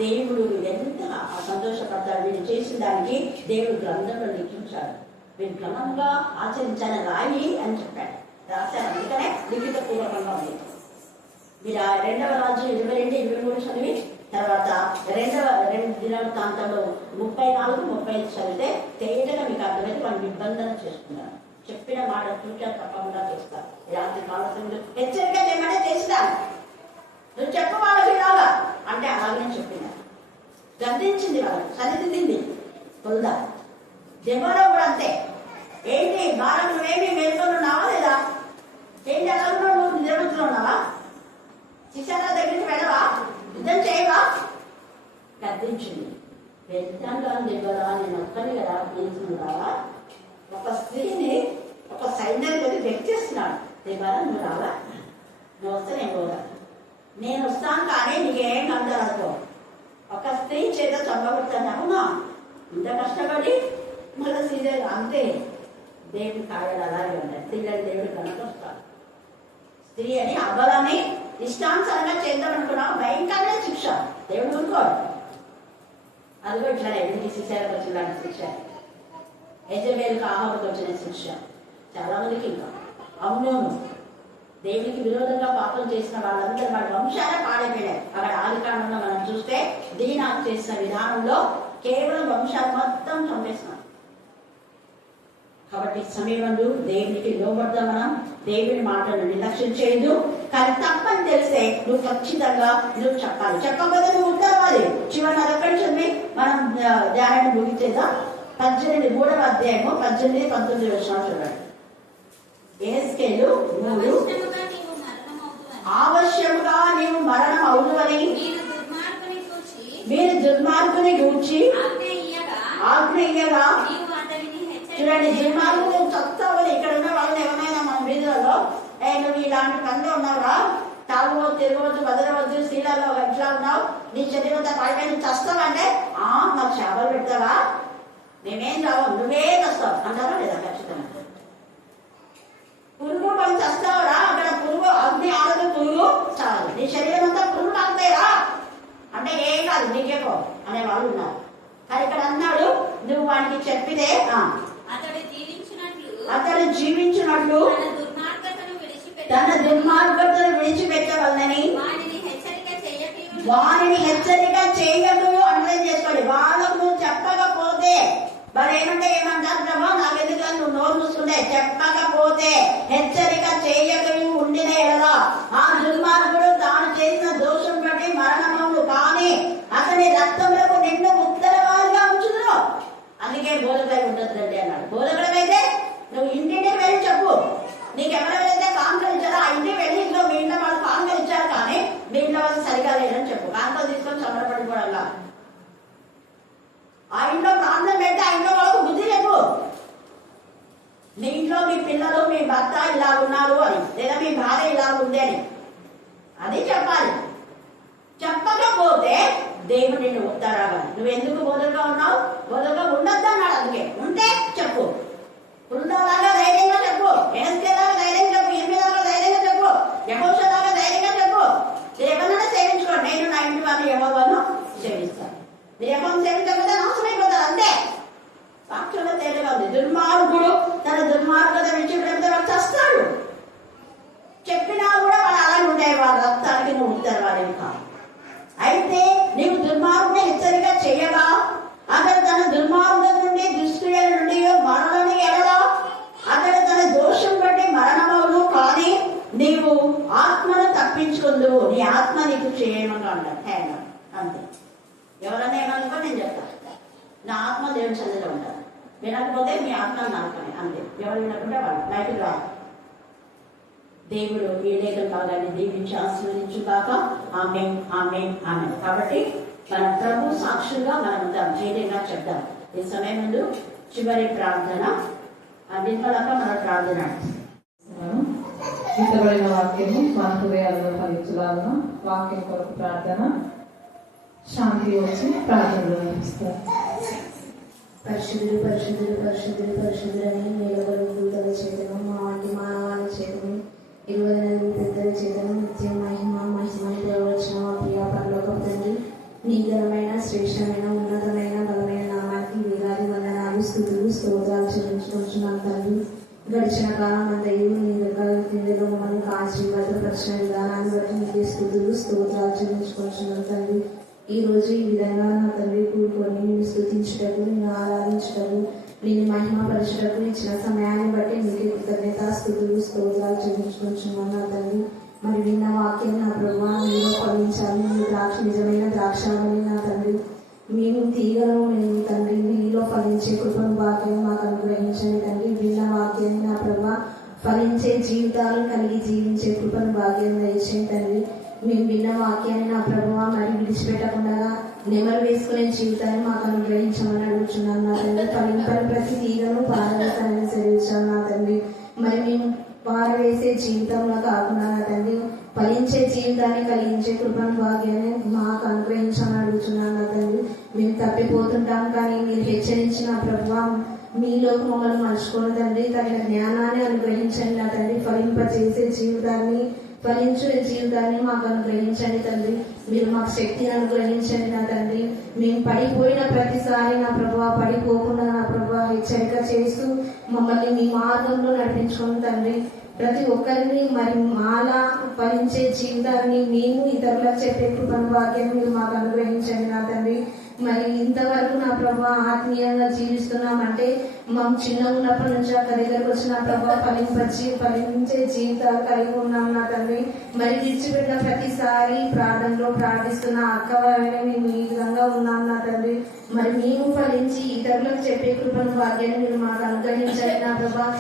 దేవుడు ఎంత సంతోషపడతాడు. వీళ్ళు చేసిన దానికి దేవుడు గ్రంథంలో లిఖించాడు. వీళ్ళు క్రమంగా ఆచరించాలని రాయి అని చెప్పాడు, రాశారు. అందుకనే లిఖిత పూర్వకంగా ఉంది. మీరు 2వ రాజ్యం 22-23 చదివి తర్వాత 2 దినవృత్తాంతంలో 34-35 చదివితే తేటగా మీకు అర్థమైతే వాళ్ళు నిబంధన చేసుకున్నారు. చెప్పిన మాట తూచా తప్పకుండా చేస్తారు. రాత్రి కాలంలో హెచ్చరిక చేయమంటే చేస్తాను, నువ్వు చెప్ప వాళ్ళకి రాగా అంటే అలాగే చెప్పినారు. గద్దించింది వాళ్ళకి, సరిదిద్దింది. పొందా దెబ్బలో కూడా అంతే. ఏంటి బాగా నువ్వేమి మేల్కొనున్నావా లేదా? ఏంటి ఎలా ఉన్నావు? నువ్వు నిలబడుతూ ఉన్నావా? శిక్షణ దగ్గరికి వెళ్ళవా? యుద్ధం చేయవా? గద్దించింది. వెళ్తాను కానీ దెబ్బలా నేను ఒక్కని కదా నిలుచున్నావా? ఒక స్త్రీని ఒక సైన్యాన్ని వ్యక్తిస్తున్నాడు. దెబ్బలా నువ్వు రావా? నువ్వు వస్తే నేను పోదా? నేను వస్తాను కానీ నీకేం అందరూ ఒక స్త్రీ చేత చంపబడతాను. అవునా? ఇంత కష్టపడి మళ్ళీ సీజన్ అంతే. దేవుడి కార్యాలు అలాగే ఉంటాయి. స్త్రీలని దేవుడు కనుకొస్తాడు. స్త్రీ అని అబలని ఇష్టానుసారంగా చేద్దామనుకున్నావు, భయంకరమైన శిక్ష దేవుడు అనుకోడు. అది కూడా ఇట్లా ఎదుటి శిక్షలకు వచ్చిన శిక్ష, యజబేలుకు ఆహారకు వచ్చిన శిక్ష, చాలా మందికి ఇంకా అవునవును. దేవునికి విరోధంగా పాపం చేసిన వాళ్ళందరూ వాళ్ళ వంశాలే పాడైపోయారు. అక్కడ ఆదికాండంలో మనం చూస్తే దీనా చేసిన విధానంలో కేవలం వంశాలు మొత్తం చంపేస్తున్నాం. కాబట్టి సమయమందు దేవునికి లోబడదా, మనం దేవుని మాటను నిర్లక్ష్యం చేయదు. కానీ తప్పని తెలిస్తే నువ్వు ఖచ్చితంగా నువ్వు చెప్పాలి. చెప్పకపోతే నువ్వు ఉత్తరవాలి. చివరి అదొక్కడి చదివి మనం ధ్యానాన్ని ముగించేద్దాం. 3వ అధ్యాయము 18-19 వచనాలు చూడండి. యెహెజ్కేలు 3 అవశ్యముగా నీవు మరణం అవుదువని మీరు దుర్మార్గుని గూర్చి ఆజ్ఞ ఇయ్యగా. చూడండి, దుర్మార్గులు చస్తావని ఇక్కడ ఉన్న వాళ్ళని ఎవరైనా మన వీధులలో నువ్వు ఇలాంటి పనిలో ఉన్నావురా, తాగుబోతు, తిరగవద్దు, వదలవద్దు, స్త్రీలలో ఎట్లా ఉన్నావు, నీ శరీరంతో పైపై చస్తావంటే మాకు చేపలు పెడతావా? మేమేం రావు, నువ్వే చస్తావు అంటారా లేదా? ఖచ్చితంగా. పురుగు పని చస్తావురా, అక్కడ పురుగు అగ్ని ఆడదు, పురుగు చాలు, నీ శరీరం అంతా పురుగు ఆగుతాయిరా అంటే ఏం కాదు నీకే పో అనే వాళ్ళు ఉన్నారు. కానీ ఇక్కడ అన్నాడు, నువ్వు వాడికి చెప్పితే అతడు జీవించినట్లు తన దుర్మార్గతను విడిచిపెట్టవలనని వారిని హెచ్చరిక చేయకు. అర్థం చేసుకోండి. వాళ్ళకు నువ్వు చెప్పకపోతే మరి ఏమంటారు ప్రభా, నాకు ఎందుకు నువ్వు నోరు మూసుకుంటే చెప్పకపోతే హెచ్చరిక చేయక ఉండిన ఎడలా ఆ దుర్మార్గుడు తాను చేసిన దోషం బట్టి మరణమవును, కానీ అతని రక్తములకు నిన్ను ఉత్తరవాదిగా ఉంచుదును. అందుకే బోధకుడై ఉండొద్దండి అన్నాడు. బోధకుడమైతే నువ్వు ఇంటింటికి వెళ్ళి చెప్పు. నీకు ఎవరైతే కాంకరించారో ఆ ఇంటికి వెళ్ళి ఇంట్లో మీ ఇంట్లో వాళ్ళు కాంకరించారు కానీ మీ ఇంట్లో వాళ్ళు సరిగా లేదని చెప్పు. కాంకలు తీసుకొని సంబరపడిపోవడంలా ఆ ఇంట్లో ప్రాంతం పెట్టి ఆ ఇంట్లో వాళ్ళకు బుద్ధి చెప్పు. మీ ఇంట్లో మీ పిల్లలు మీ భర్త ఇలా ఉన్నారు అని, లేదా మీ భార్య ఇలా ఉంది అని అది చెప్పాలి. చెప్పకపోతే దేవుడు నిన్ను ఉత్తరాగా. నువ్వు ఎందుకు బోధగా ఉన్నావు? బోధగా ఉండొద్దు అన్నాడు. అందుకే ఉంటే చెప్పు. ఉండలాగా ధైర్యంగా చెప్పు. యెహెజ్కేలాగా ధైర్యంగా చెప్పు. ఇర్మీయాలాగా ధైర్యంగా చెప్పు. యెహోషువలాగా ధైర్యంగా చెప్పు. మీరు ఎవరైనా సేవించుకోండి, నేను నా ఇంటి వారిని యెహోవాను సేవిస్తాను. మీరు ఎవరిని సేవించకపోతే నాశనమైపోతారు అంతే. సాక్షుల తేలిగా ఉంది. దుర్మార్గుడు తన దుర్మార్గత విడిచిపెడితే వాడు చస్తాడు. చెప్పినా కూడా వాళ్ళు అలాగే ఉండే వాళ్ళ రక్తానికి నువ్వు ఉత్తరవాడేవి కాదు. అయితే నీవు దుర్మార్గుని హెచ్చరిక చేయగా అతడు తన దుర్మార్గత నుండి దుష్క్రియల నుండి మరణని ఎడలా అతడు తన దోషం బట్టి మరణమవును, కానీ నీవు ఆత్మను తప్పించుకుందువు. నీ ఆత్మ నీకు చేయమని అంటాడు. అంతే. ఎవరన్నా ఏమనుకో నేను చెప్తాను, నా ఆత్మ దేవుని చదిలో ఉంటాను. వినకపోతే మీ ఆత్మ నరకని అంతే. ఎవరు వినకుంటే వాళ్ళు బయటకు రాదు. దేవుడు ఈ లేఖన భాగాన్ని దీవించి ఆశీర్వదించుగాక. ఆమేన్, ఆమేన్, ఆమేన్. కాబట్టి మన ప్రభు సాక్షులుగా మనం ఉందాం, ధైర్యంగా చెప్దాం. ఈ సమయం ముందు చివరి ప్రార్థన వినపడాక మన ప్రార్థన విత్తబడిన వాక్యము మన హృదయాలలో ఫలించాలన్న వాక్యం కొరకు ప్రార్థన. శాంతి వచ్చి ప్రార్థనలు నిర్వహిస్తారు. పరిశుద్ధులు పరిశుద్ధులు పరిశుద్ధులు పరిశుద్ధులని నిలబడి దూతల చేతను మా వంటి మానవాళి చేతను 24 పెద్దల చేతను నిత్యం మహిమ మహిమని దేవరచన మా ప్రియ పరలోకపు తండ్రి, నీ ఘనమైన శ్రేష్టమైన ఉన్నతమైన బలమైన నామానికి వేలాది వందనాలు స్తుతులు స్తోత్రాలు చెల్లించుకుంటున్నాను తండ్రి. గడిచిన కాలం అంతయు నీ దగ్గర కిందలో మమ్మల్ని ఆశీర్వాదపరిచిన విధానాన్ని బట్టి నీకే స్తుతులు స్తోత్రాలు చెల్లించుకుంటున్నాను తండ్రి. ఈ రోజు ఈ విధంగా నా తండ్రి కూడుకొని నేను స్తుతించుటకు, నేను ఆరాధించుటకు, నేను మహిమపరచుటకు ఇచ్చిన సమయాన్ని బట్టి నీకు కృతజ్ఞత స్తుతులు స్తోత్రాలు చెల్లించుకుంటున్నాను నా తండ్రి. మరి విన్న వాక్యం నా ప్రభావ మీరు ఫలించాలి. మీ ద్రాక్ష నిజమైన ద్రాక్షావళి నా తండ్రి, మేము తీగలు మేము తండ్రి మీలో ఫలించే కృపను వాక్యం మాకు అనుగ్రహించండి తండ్రి. విన్న వాక్యాన్ని నా ప్రభావ ఫలించే జీవితాలు కలిగి జీవించే కృపను భాగ్యం దయచేయండి తండ్రి. మేము విన్న వాక్యాన్ని నా ప్రభువా మరి విడిచిపెట్టకుండా నెమరు వేసుకునే జీవితాన్ని మాకు అనుగ్రహించమని అడుగుతున్నాను నా తండ్రి. ఫలింపని ప్రతి తీగను పారవేశాలని సెలవించాను నా తండ్రి. మరి మేము పారవేసే జీవితంలో కాకుండా నా తండ్రి ఫలించే జీవితాన్ని కలిగించే కృపను భాగ్యాన్ని మాకు అనుగ్రహించమని అడుగుతున్నాను నా తండ్రి. మేము తప్పిపోతుంటాం కానీ మీరు హెచ్చరించిన ప్రభువా మీలోకి మమ్మల్ని మర్చుకోండి తండ్రి. తగిన జ్ఞానాన్ని అనుగ్రహించండి నా తండ్రి. ఫలింపచేసే జీవితాన్ని ఫలించే జీవితాన్ని మాకు అనుగ్రహించండి తండ్రి. మీరు మాకు శక్తిని అనుగ్రహించండి నా తండ్రి. మేము పడిపోయిన ప్రతిసారి నా ప్రభువా పడిపోకుండా నా ప్రభువా హెచ్చరిక చేస్తూ మమ్మల్ని మీ మార్గంలో నడిపించుకోండి తండ్రి. ప్రతి ఒక్కరిని మరి మాలా ఫలించే జీవితాన్ని మేము ఇతరులకు చెప్పే కృపను భాగ్యం మీరు మాకు అనుగ్రహించండి నా తండ్రి. మరి ఇంతవరకు నా ప్రభావ ఆత్మీయంగా జీవిస్తున్నామంటే మనం చిన్న ఉన్నప్పటి నుంచి అక్కడ దగ్గరకు వచ్చిన ప్రభావ ఫలించే జీవితాలు కలిగి ఉన్నాం నా తండ్రి. మరి విడిచిపెట్టిన ప్రతిసారి ప్రార్థనలో ప్రార్థిస్తున్న అక్కవారిని మేము ఈ విధంగా ఉన్నాం నా తండ్రి. మరి మేము ఫలించి ఇతరులకు చెప్పే కృపను భాగ్యాన్ని మీరు మాకు అనుగ్రహించండి నా ప్రభావ.